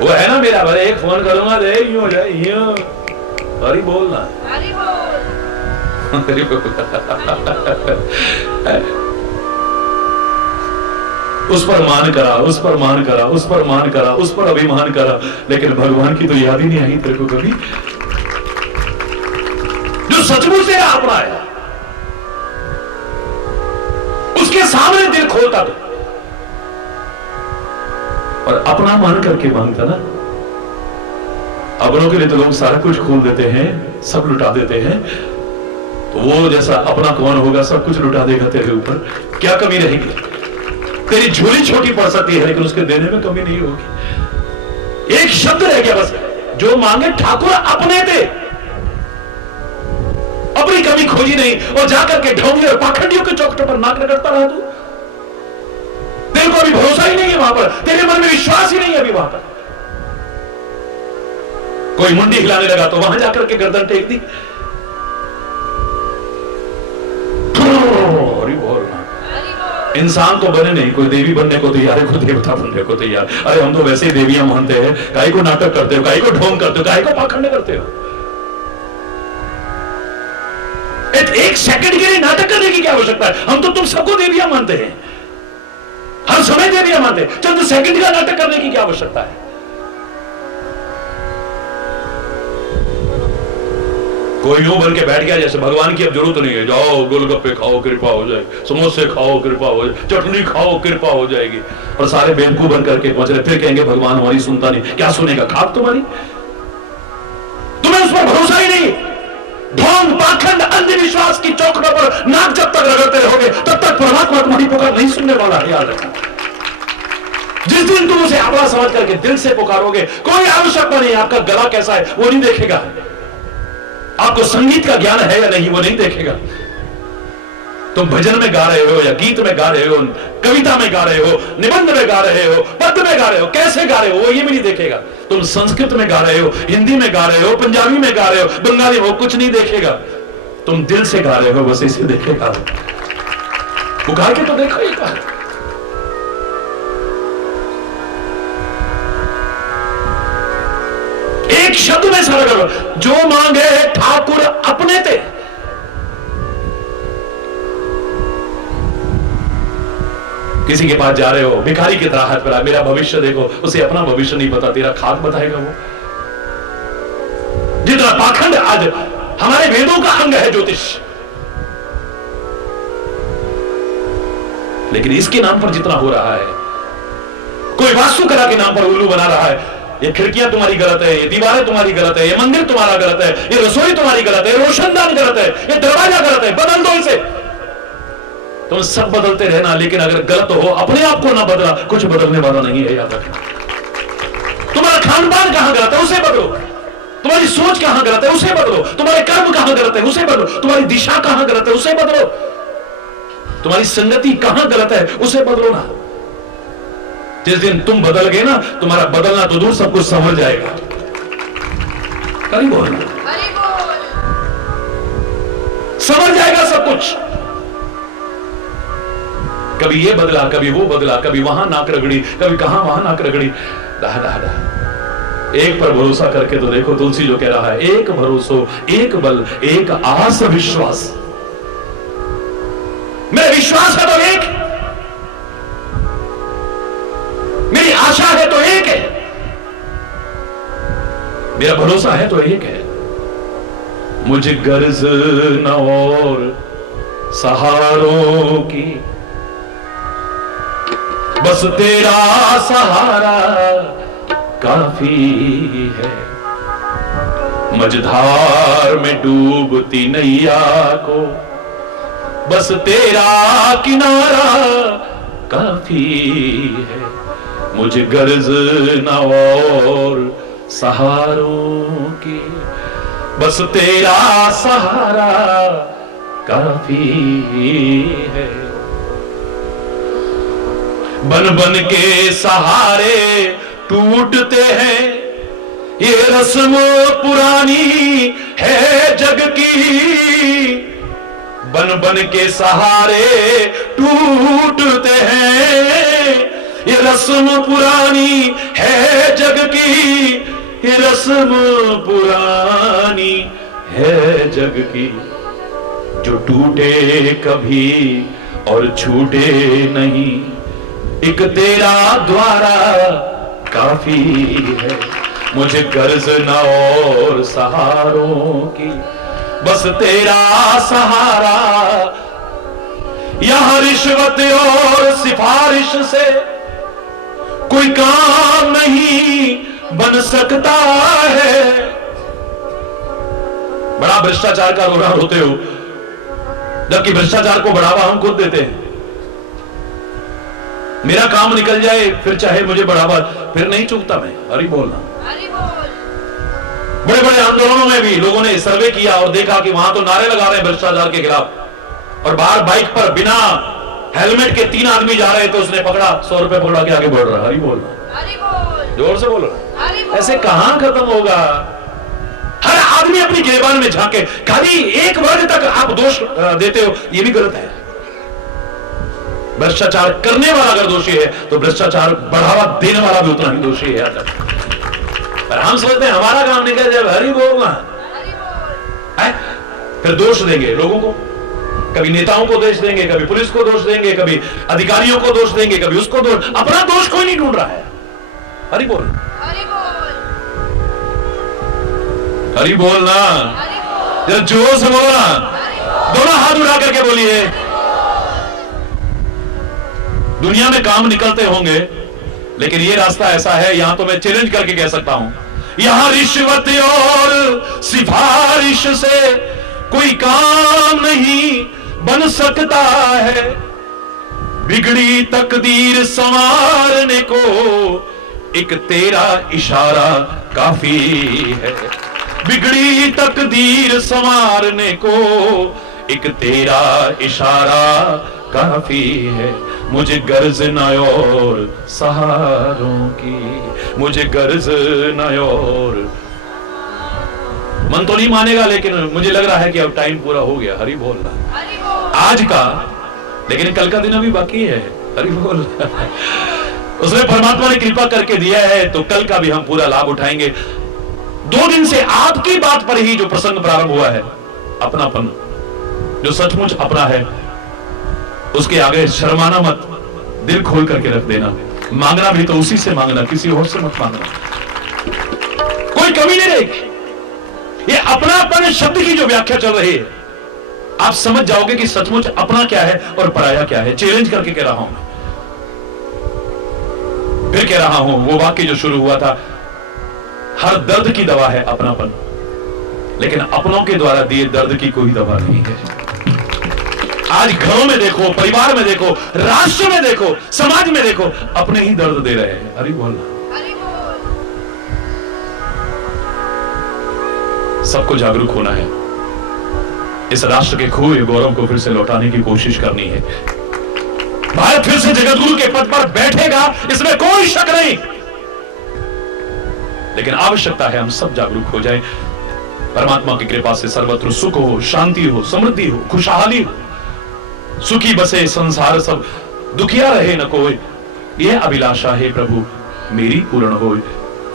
वो है ना मेरा भले, एक फोन करूंगा दे यूं हो जाए, यूं हरी बोलना, हरी बोल, हरी बोल। उस पर मान करा, उस पर मान करा, उस पर मान करा, उस पर अभिमान करा, लेकिन भगवान की तो याद ही नहीं आई तेरे को कभी। जो सचमुच तेरा अपना है, उसके सामने दिल खोलता तो, और अपना मान करके मांगता ना। अपनों के लिए तो लोग सारा कुछ खोल देते हैं, सब लुटा देते हैं। तो वो जैसा अपना कौन होगा, सब कुछ लुटा देगा तेरे ऊपर। क्या कमी रहेगी? तेरी झोली छोटी पड़ सकती है, लेकिन उसके देने में कमी नहीं होगी। एक शब्द रह गया बस, जो मांगे ठाकुर अपने थे। अपनी कमी खोजी नहीं और जाकर के ढोंगी और पाखंडियों के चौखटों पर नाक रगड़ता रहा तू। तेरे को अभी भरोसा ही नहीं है वहां पर, तेरे मन में विश्वास ही नहीं है अभी वहां पर। कोई मुंडी हिलाने लगा तो वहां जाकर के गर्दन टेक दी। इंसान तो बने नहीं, कोई देवी बनने को तैयार है, कोई देवता बनने को तैयार। अरे हम तो वैसे ही देवियां मानते हैं। काहे को नाटक करते हो, काहे को ढोंग करते हो, काहे को पाखंड करते हो? एक सेकंड के लिए नाटक करने की क्या आवश्यकता है? हम तो तुम सबको देवियां मानते हैं, हर समय देवियां मानते हैं। चंद सेकंड का नाटक करने की क्या आवश्यकता है? कोई यूं बन के बैठ गया जैसे भगवान की अब जरूरत नहीं है। जाओ गोलगप्पे खाओ कृपा हो जाएगी, समोसे खाओ कृपा हो जाएगी, चटनी खाओ कृपा हो जाएगी। और सारे बेवकूफ बन करके पहुंच रहे, फिर कहेंगे भगवान हमारी सुनता नहीं। क्या सुनेगा? खाक तुम्हारी, तुम्हें उस पर भरोसा ही नहीं। ढोंग पाखंड अंधविश्वास की चौखटों पर नाक जब तक रगड़ते रहोगे, तब तक परमात्मा तुम्हारी पुकार नहीं सुनने वाला है, याद रखना। जिस दिन तुम उसे अपना समझ करके दिल से पुकारोगे, कोई आवश्यकता नहीं आपका गला कैसा है वो नहीं देखेगा, आपको संगीत का ज्ञान है या नहीं वो नहीं देखेगा। तुम भजन में गा रहे हो या गीत में गा रहे हो, कविता में गा रहे हो, निबंध में गा रहे हो, पद्य में गा रहे हो, कैसे गा रहे हो वो ये भी नहीं देखेगा। तुम संस्कृत में गा रहे हो, हिंदी में गा रहे हो, पंजाबी में गा रहे हो, बंगाली में, वो कुछ नहीं देखेगा। तुम दिल से गा रहे हो, बस इसे देखेगा। पुकार के तो देखो एक बार। एक शब्द में सारा करो, जो मांगे ठाकुर अपने थे। किसी के पास जा रहे हो, भिखारी की तरह हाथ फैला, मेरा भविष्य देखो, उसे अपना भविष्य नहीं पता, तेरा खाक बताएगा वो। जितना पाखंड आज हमारे वेदों का अंग है ज्योतिष, लेकिन इसके नाम पर जितना हो रहा है, कोई वास्तुकला के नाम पर उल्लू बना रहा है, ये खिड़कियां तुम्हारी गलत है, ये दीवारें तुम्हारी गलत है, ये मंदिर तुम्हारा गलत है, ये रसोई तुम्हारी गलत है, रोशनदान गलत है, ये दरवाजा गलत है, बदल दो इसे। तुम सब बदलते रहना, लेकिन अगर गलत हो, अपने आप को ना बदला, कुछ बदलने वाला नहीं है, याद रखना। तुम्हारा खानपान कहां गलत है, उसे बदलो। तुम्हारी सोच कहां गलत है, उसे बदलो। तुम्हारे कर्म कहां गलत है, उसे बदलो। तुम्हारी दिशा कहां गलत है, उसे बदलो। तुम्हारी संगति कहां गलत है, उसे बदलो ना। जिस दिन तुम बदल गए ना, तुम्हारा बदलना तो दूर, सब कुछ समझ जाएगा। कहीं बोलना, समझ जाएगा सब कुछ। कभी ये बदला, कभी वो बदला, कभी वहां नाक रगड़ी, कभी कहां वहां नाक रगड़ी। एक पर भरोसा करके तो देखो, तुलसी जो कह रहा है, एक भरोसो, एक बल, एक आस विश्वास। मेरा विश्वास है तो एक, मेरी आशा है तो एक है, मेरा भरोसा है तो एक है। मुझे गर्ज न और सहारों की, बस तेरा सहारा काफी है। मझधार में डूबती नैया को, बस तेरा किनारा काफी है। मुझे गर्ज न और सहारों की, बस तेरा सहारा काफी है। बन बन के सहारे टूटते हैं, ये रस्म पुरानी है जग की। बन बन के सहारे टूटते हैं, ये रस्म पुरानी है जग की। ये रस्म पुरानी है जग की, जो टूटे कभी और छूटे नहीं। एक तेरा द्वारा काफी है। मुझे गर्ज न और सहारों की, बस तेरा सहारा। यहां रिश्वत और सिफारिश से कोई काम नहीं बन सकता है। बड़ा भ्रष्टाचार का रोना रोते हो, जबकि भ्रष्टाचार को बढ़ावा हम खुद देते हैं। मेरा काम निकल जाए, फिर चाहे मुझे बढ़ावा, फिर नहीं चूकता मैं। हरि बोलना। बड़े बड़े आंदोलनों में भी लोगों ने सर्वे किया और देखा कि वहां तो नारे लगा रहे हैं भ्रष्टाचार के खिलाफ, और बाहर बाइक पर बिना हेलमेट के 3 आदमी जा रहे, तो उसने पकड़ा, 100 रुपए पकड़ा के आगे बढ़ रहा। हरि बोलना, जोर से बोलो। ऐसे कहां खत्म होगा? हर आदमी अपनी गिरबान में झांके, खाली एक वर्ग तक आप दोष देते हो, ये भी गलत है। भ्रष्टाचार करने वाला अगर दोषी है, तो भ्रष्टाचार बढ़ावा देने वाला भी उतना ही दोषी है। पर हम सोचते हैं हमारा काम निकल जाए, हरि बोलना है, फिर दोष देंगे लोगों को। कभी नेताओं को दोष देंगे, कभी पुलिस को दोष देंगे, कभी अधिकारियों को दोष देंगे, कभी उसको दोष। अपना दोष कोई नहीं ढूंढ रहा है। हरि बोल, हरि बोलना, जरा जोर से बोलना, दोनों हाथ उठा करके बोलिए। दुनिया में काम निकलते होंगे, लेकिन ये रास्ता ऐसा है, यहां तो मैं चैलेंज करके कह सकता हूं, यहां रिश्वत और सिफारिश से कोई काम नहीं बन सकता है। बिगड़ी तकदीर संवारने को एक तेरा इशारा काफी है। बिगड़ी तकदीर संवारने को एक तेरा इशारा काफी है। मुझे गर्ज न और सहारों की, मुझे गर्ज न और। मन तो नहीं मानेगा, लेकिन मुझे लग रहा है कि अब टाइम पूरा हो गया। हरि बोलना आज का, लेकिन कल का दिन अभी बाकी है। हरि बोल। उसने परमात्मा ने कृपा करके दिया है, तो कल का भी हम पूरा लाभ उठाएंगे। 2 दिन से आपकी बात पर ही जो प्रसंग प्रारंभ हुआ है, अपनापन, जो सचमुच अपना है, उसके आगे शर्माना मत, दिल खोल करके रख देना। मांगना भी तो उसी से मांगना, किसी और से मत मांगना। कोई कमी नहीं रहेगी। ये अपनापन शब्द की जो व्याख्या चल रही है, आप समझ जाओगे कि सचमुच अपना क्या है और पराया क्या है। चैलेंज करके कह रहा हूं, फिर कह रहा हूं, वो वाक्य जो शुरू हुआ था, हर दर्द की दवा है अपनापन, लेकिन अपनों के द्वारा दिए दर्द की कोई दवा नहीं है। आज घरों में देखो, परिवार में देखो, राष्ट्र में देखो, समाज में देखो, अपने ही दर्द दे रहे हैं। हरि बोल। सबको जागरूक होना है, इस राष्ट्र के खोए गौरव को फिर से लौटाने की कोशिश करनी है। भारत फिर से जगतगुरु के पद पर बैठेगा, इसमें कोई शक नहीं, लेकिन आवश्यकता है हम सब जागरूक हो जाएं। परमात्मा की कृपा से सर्वत्र सुख हो, शांति हो, समृद्धि हो, खुशहाली हो, सुखी बसे संसार सब, दुखिया रहे न कोई, यह अभिलाषा है प्रभु मेरी पूर्ण हो।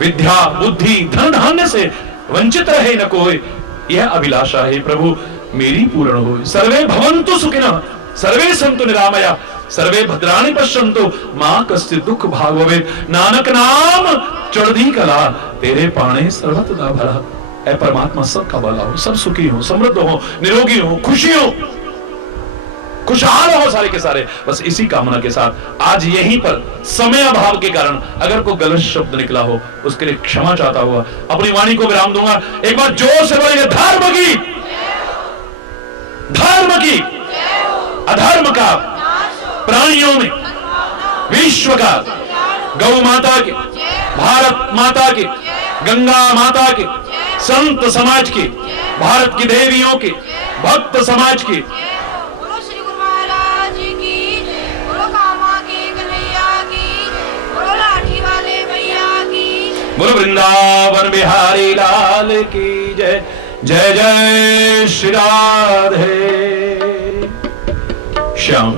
विद्या बुद्धि धन धान्य से वंचित रहे न कोई, यह अभिलाषा है प्रभु मेरी पूर्ण हो। सर्वे भवन्तु सुखिनः, सर्वे सन्तु निरामया, सर्वे भद्राणि पश्यन्तु, मां कश्चित् दुख भाग भवेत्। नानक नाम चढ़दी कला, तेरे पाणे सर्वदा भला। ऐ परमात्मा सबका भला हो, सब सुखी हो, समृद्ध हो, निरोगी हो, खुशी हो, खुशहाल हो सारे के सारे। बस इसी कामना के साथ आज यहीं पर समय अभाव के कारण अगर कोई गलत शब्द निकला हो उसके लिए क्षमा चाहता हुआ अपनी वाणी को विराम दूंगा। एक बार जोर से बोलिए, धर्म की, धर्म की, अधर्म का प्राणियों में, विश्व का, गौ माता के, भारत माता के, गंगा माता के, संत समाज की, भारत की देवियों की, भक्त समाज की, बोलो वृंदावन बिहारी लाल की जय। जय जय श्री राधे श्याम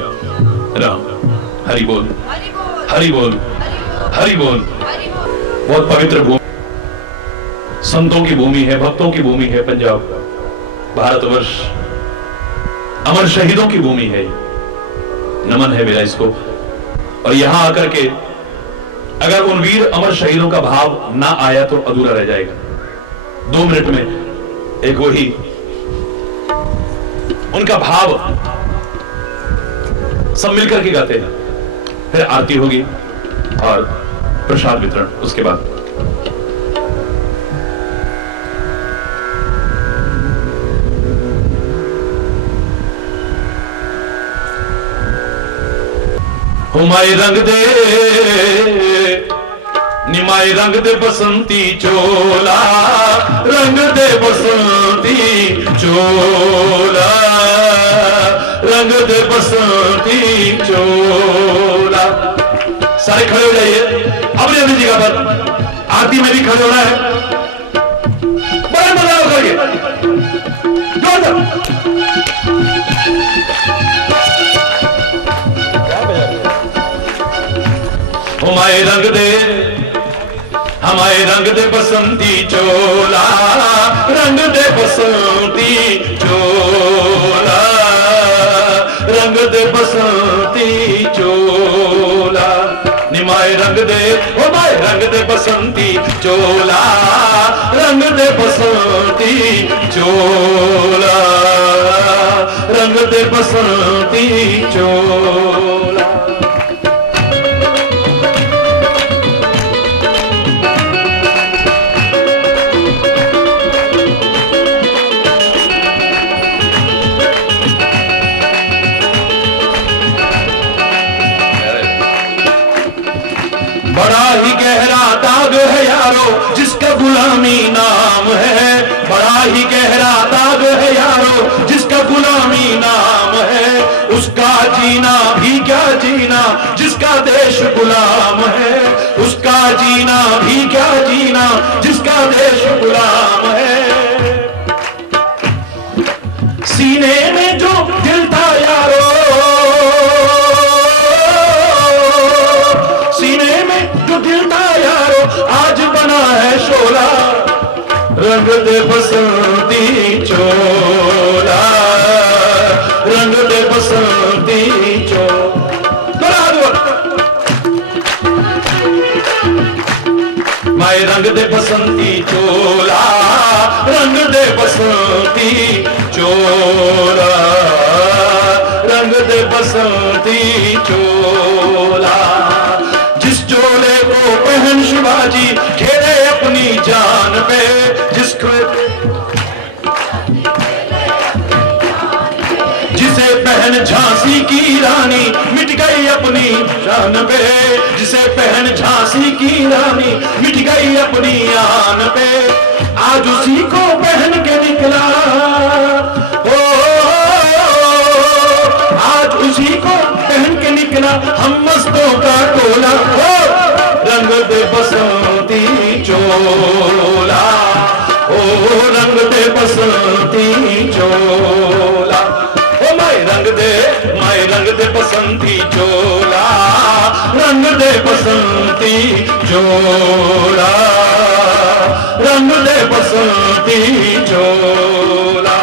राम। हरि बोल, हरि बोल, हरि बोल। बहुत पवित्र भूमि, संतों की भूमि है, भक्तों की भूमि है पंजाब, भारतवर्ष, अमर शहीदों की भूमि है। नमन है मेरा इसको। और यहां आकर के अगर उन वीर अमर शहीदों का भाव ना आया तो अधूरा रह जाएगा। 2 मिनट में एक वही उनका भाव सब मिलकर के गाते हैं, फिर आरती होगी और प्रसाद वितरण उसके बाद। हुमाई रंग दे निमाई रंग दे बसंती चोला, रंग दे बसंती चोला, रंग दे बसंती चोला। सारे खड़े हो जाइए अपनी अपनी जगह पर। आरती में भी खड़े होना है, बड़े मजा करिए। हमारे रंग दे, हमारे रंग दे बसंती चोला, रंग दे बसंती चोला, रंग दे बसंती चोला। निमाए रंग दे, ओ माए रंग दे बसंती चोला, रंग दे बसंती चोला, रंग दे बसंती चोला। बड़ा ही गहरा दाग है यारो जिसका गुलामी नाम है, बड़ा ही गहरा दाग है यारो जिसका गुलामी नाम है। उसका जीना भी क्या जीना जिसका देश गुलाम है, उसका जीना भी क्या जीना जिसका देश गुलाम है। सीने में जो दिल था यारो, सीने में जो दिल था यारो आज बना है शोला। रंग दे बसंती चोला, रंग दे बसंती चोला। माए रंग दे बसंती चोला, रंग दे बसंती चोला। पे, जिसको जिसे पहन झांसी की रानी मिट गई अपनी शान पे, जिसे पहन झांसी की रानी मिट गई अपनी आन पे, आज उसी को पहन के निकला, ओ आज उसी को पहन के निकला हम मस्तों का टोला, ओ रंग दे बसंती चोला, ओ रंग दे बसंती चोला, माए रंग दे बसंती चोला, रंग दे बसंती चोला, रंग दे बसंती चोला।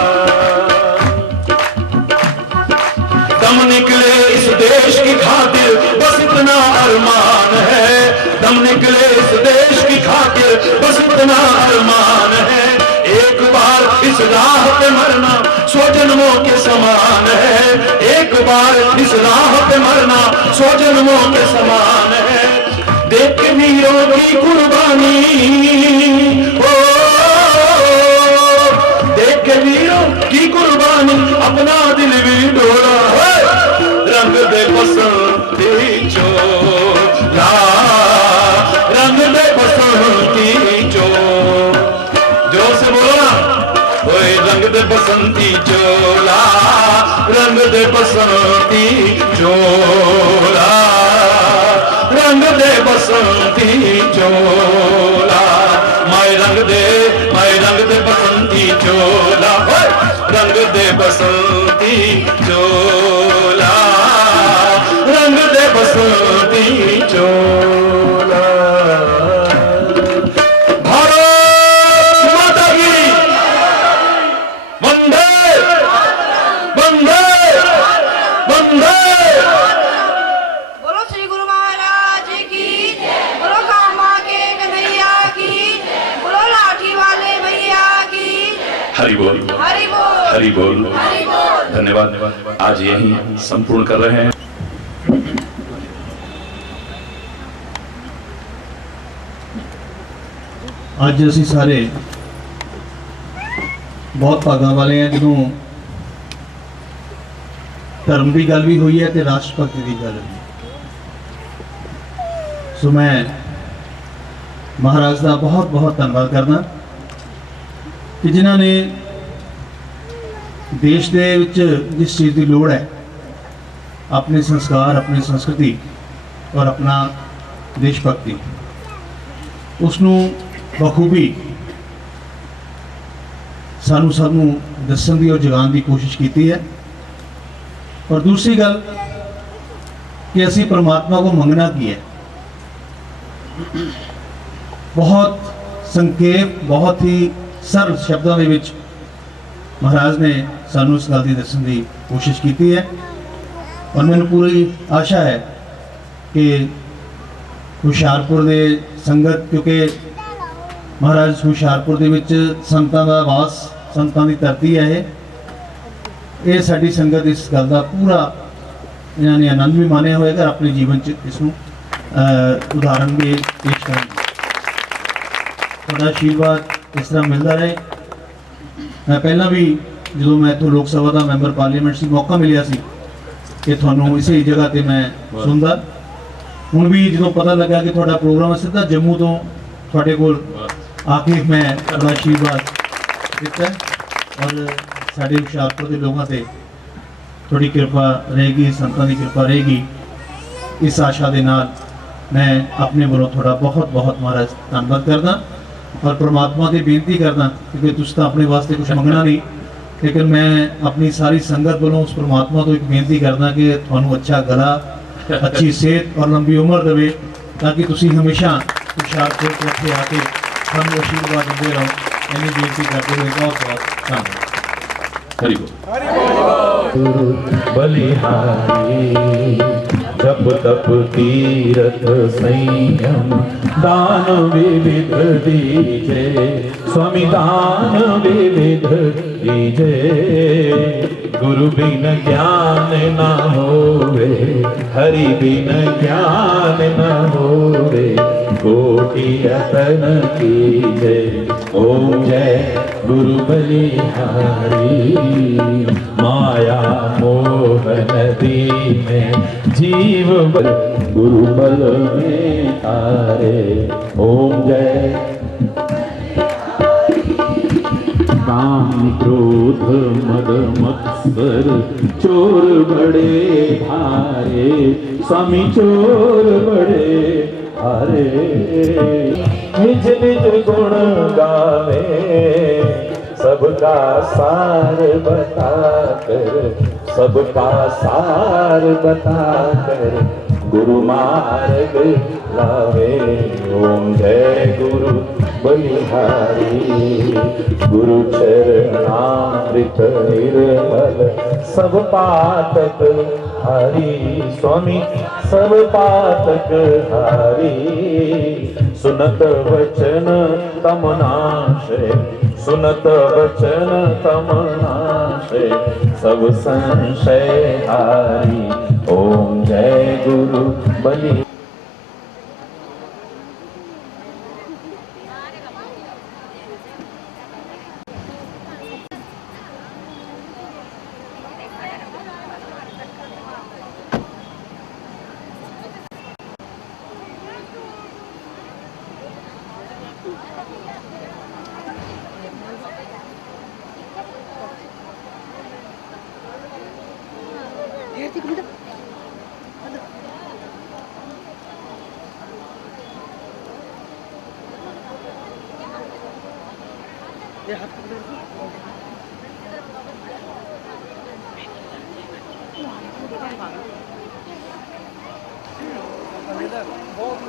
दम निकले इस देश की खातिर बस इतना अरमान है, दम निकले इस देश की खातिर बस इतना अरमान है, एक बार इस राह पे मरना सौ जन्मों के समान है, एक बार इस राह पे मरना सौ जन्मों के समान है, देख वीरों की कुर्बानी, ओ देख वीरों की कुर्बानी अपना दिल भी डोला है, रंग दे बसंती चोला, रंग दे बसंती चोला, जोर से बोलो ना, ओए रंग दे बसंती चोला, रंग दे बसंती चोला, रंग दे बसंती चोला, माए रंग दे बसंती चोला, रंग दे बसंती चोला, रंग दे बसंती चोला। बोलो श्री गुरु महाराज की, बोलो कामा के कन्हैया की, बोलो लाठी वाले भैया की, हरि बोल, हरि बोल, हरि बोल, हरि बोल। धन्यवाद। आज यही संपूर्ण कर रहे हैं। ਅੱਜ ਅਸੀਂ ਸਾਰੇ ਬਹੁਤ ਭਾਗਾਂ ਵਾਲੇ ਹਾਂ ਜਦੋਂ ਧਰਮ ਦੀ ਗੱਲ ਵੀ ਹੋਈ ਹੈ ਤੇ ਰਾਸ਼ਟਰਪਤੀ ਦੀ ਗੱਲ ਵੀ। ਸੋ ਮੈਂ ਮਹਾਰਾਜ ਦਾ ਬਹੁਤ ਬਹੁਤ ਧੰਨਵਾਦ ਕਰਦਾ ਕਿ ਜਿਨ੍ਹਾਂ ਨੇ ਦੇਸ਼ ਦੇ ਵਿੱਚ ਜਿਸ ਚੀਜ਼ ਦੀ ਲੋੜ ਹੈ, ਆਪਣੇ ਸੰਸਕਾਰ, ਆਪਣੀ ਸੰਸਕ੍ਰਿਤੀ ਔਰ ਆਪਣਾ ਦੇਸ਼ ਭਗਤੀ, ਉਸ ਨੂੰ ਬਖੂਬੀ ਸਾਨੂੰ ਸਭ ਨੂੰ ਦੱਸਣ ਦੀ ਔਰ ਜਗਾਉਣ ਦੀ ਕੋਸ਼ਿਸ਼ ਕੀਤੀ ਹੈ। और दूसरी गल कि असी परमात्मा को मंगना की है, बहुत संक्षेप, बहुत ही सरल शब्दों के विच महाराज ने सानू इस गल की दसन की कोशिश की है, और मैंने पूरी आशा है कि हुशियारपुर के संगत, क्योंकि महाराज हुशियारपुर के विच संतां दा वास, संतां की धरती है ये साडी संगत इस गल का पूरा इन्होंने आनंद भी मानिया होएगा, अपने जीवन च इसनूं उदाहरण भी पेश करेंगे। थोड़ा आशीर्वाद इस तरह मिलता रहे। मैं पहला भी जो मैं इत्थों लोक सभा का मैंबर पार्लीमेंट से मौका मिलिया सी कि थानू इसी जगह पर मैं सुनदा, हुण भी जो पता लगा कि थोड़ा प्रोग्राम सीधा जम्मू तो थोड़े कोल आके मैं थोड़ा आशीर्वाद दिता और साढ़े हुशियारपुर के लोगों से थोड़ी कृपा रहेगी, संतां की कृपा रहेगी, इस आशा के नाल मैं अपने वालों थोड़ा बहुत बहुत महाराज धन्यवाद करदा और परमात्मा की बेनती करदा, क्योंकि तुसीं तां अपने वास्ते कुछ मंगना नहीं, लेकिन मैं अपनी सारी संगत वालों उस परमात्मा तो एक बेनती करदा कि तुहानूं अच्छा गला, अच्छी सेहत और लंबी उम्र देवे, ताकि तुसीं हमेशा हुशियारपुर को इत्थे आके सानूं आशीर्वाद दिंदे रहो। इन्नी बेनती करते हुए बहुत बहुत धन्यवाद। हरि बोल, बलिहारी जप तप तीरथ संयम दान विविध दीजे स्वामी दान विविध दीजे। गुरु बिन ज्ञान न होवे हरि बिन ज्ञान न होवे कोटि यतन कीजे। ओम जय गुरु बलिहारी माया मोह नदी में जीव बल गुरु बल में तारे। ओम जय काम क्रोध मद मत्सर चोर बड़े भारे स्वामी चोर बड़े भारे। निज निज गुण गावे सबका सार बता कर सबका सार बता कर गुरु मार्ग लावे। ओम जय गुरु बलिहारी गुरु चरणामृत निर्मल सब पातक हारी स्वामी सब पातक हारी। सुनत वचन तम नाशे सुनत वचन तम नाशे सब संशय हारी। ओम जय गुरु बलि। बहुत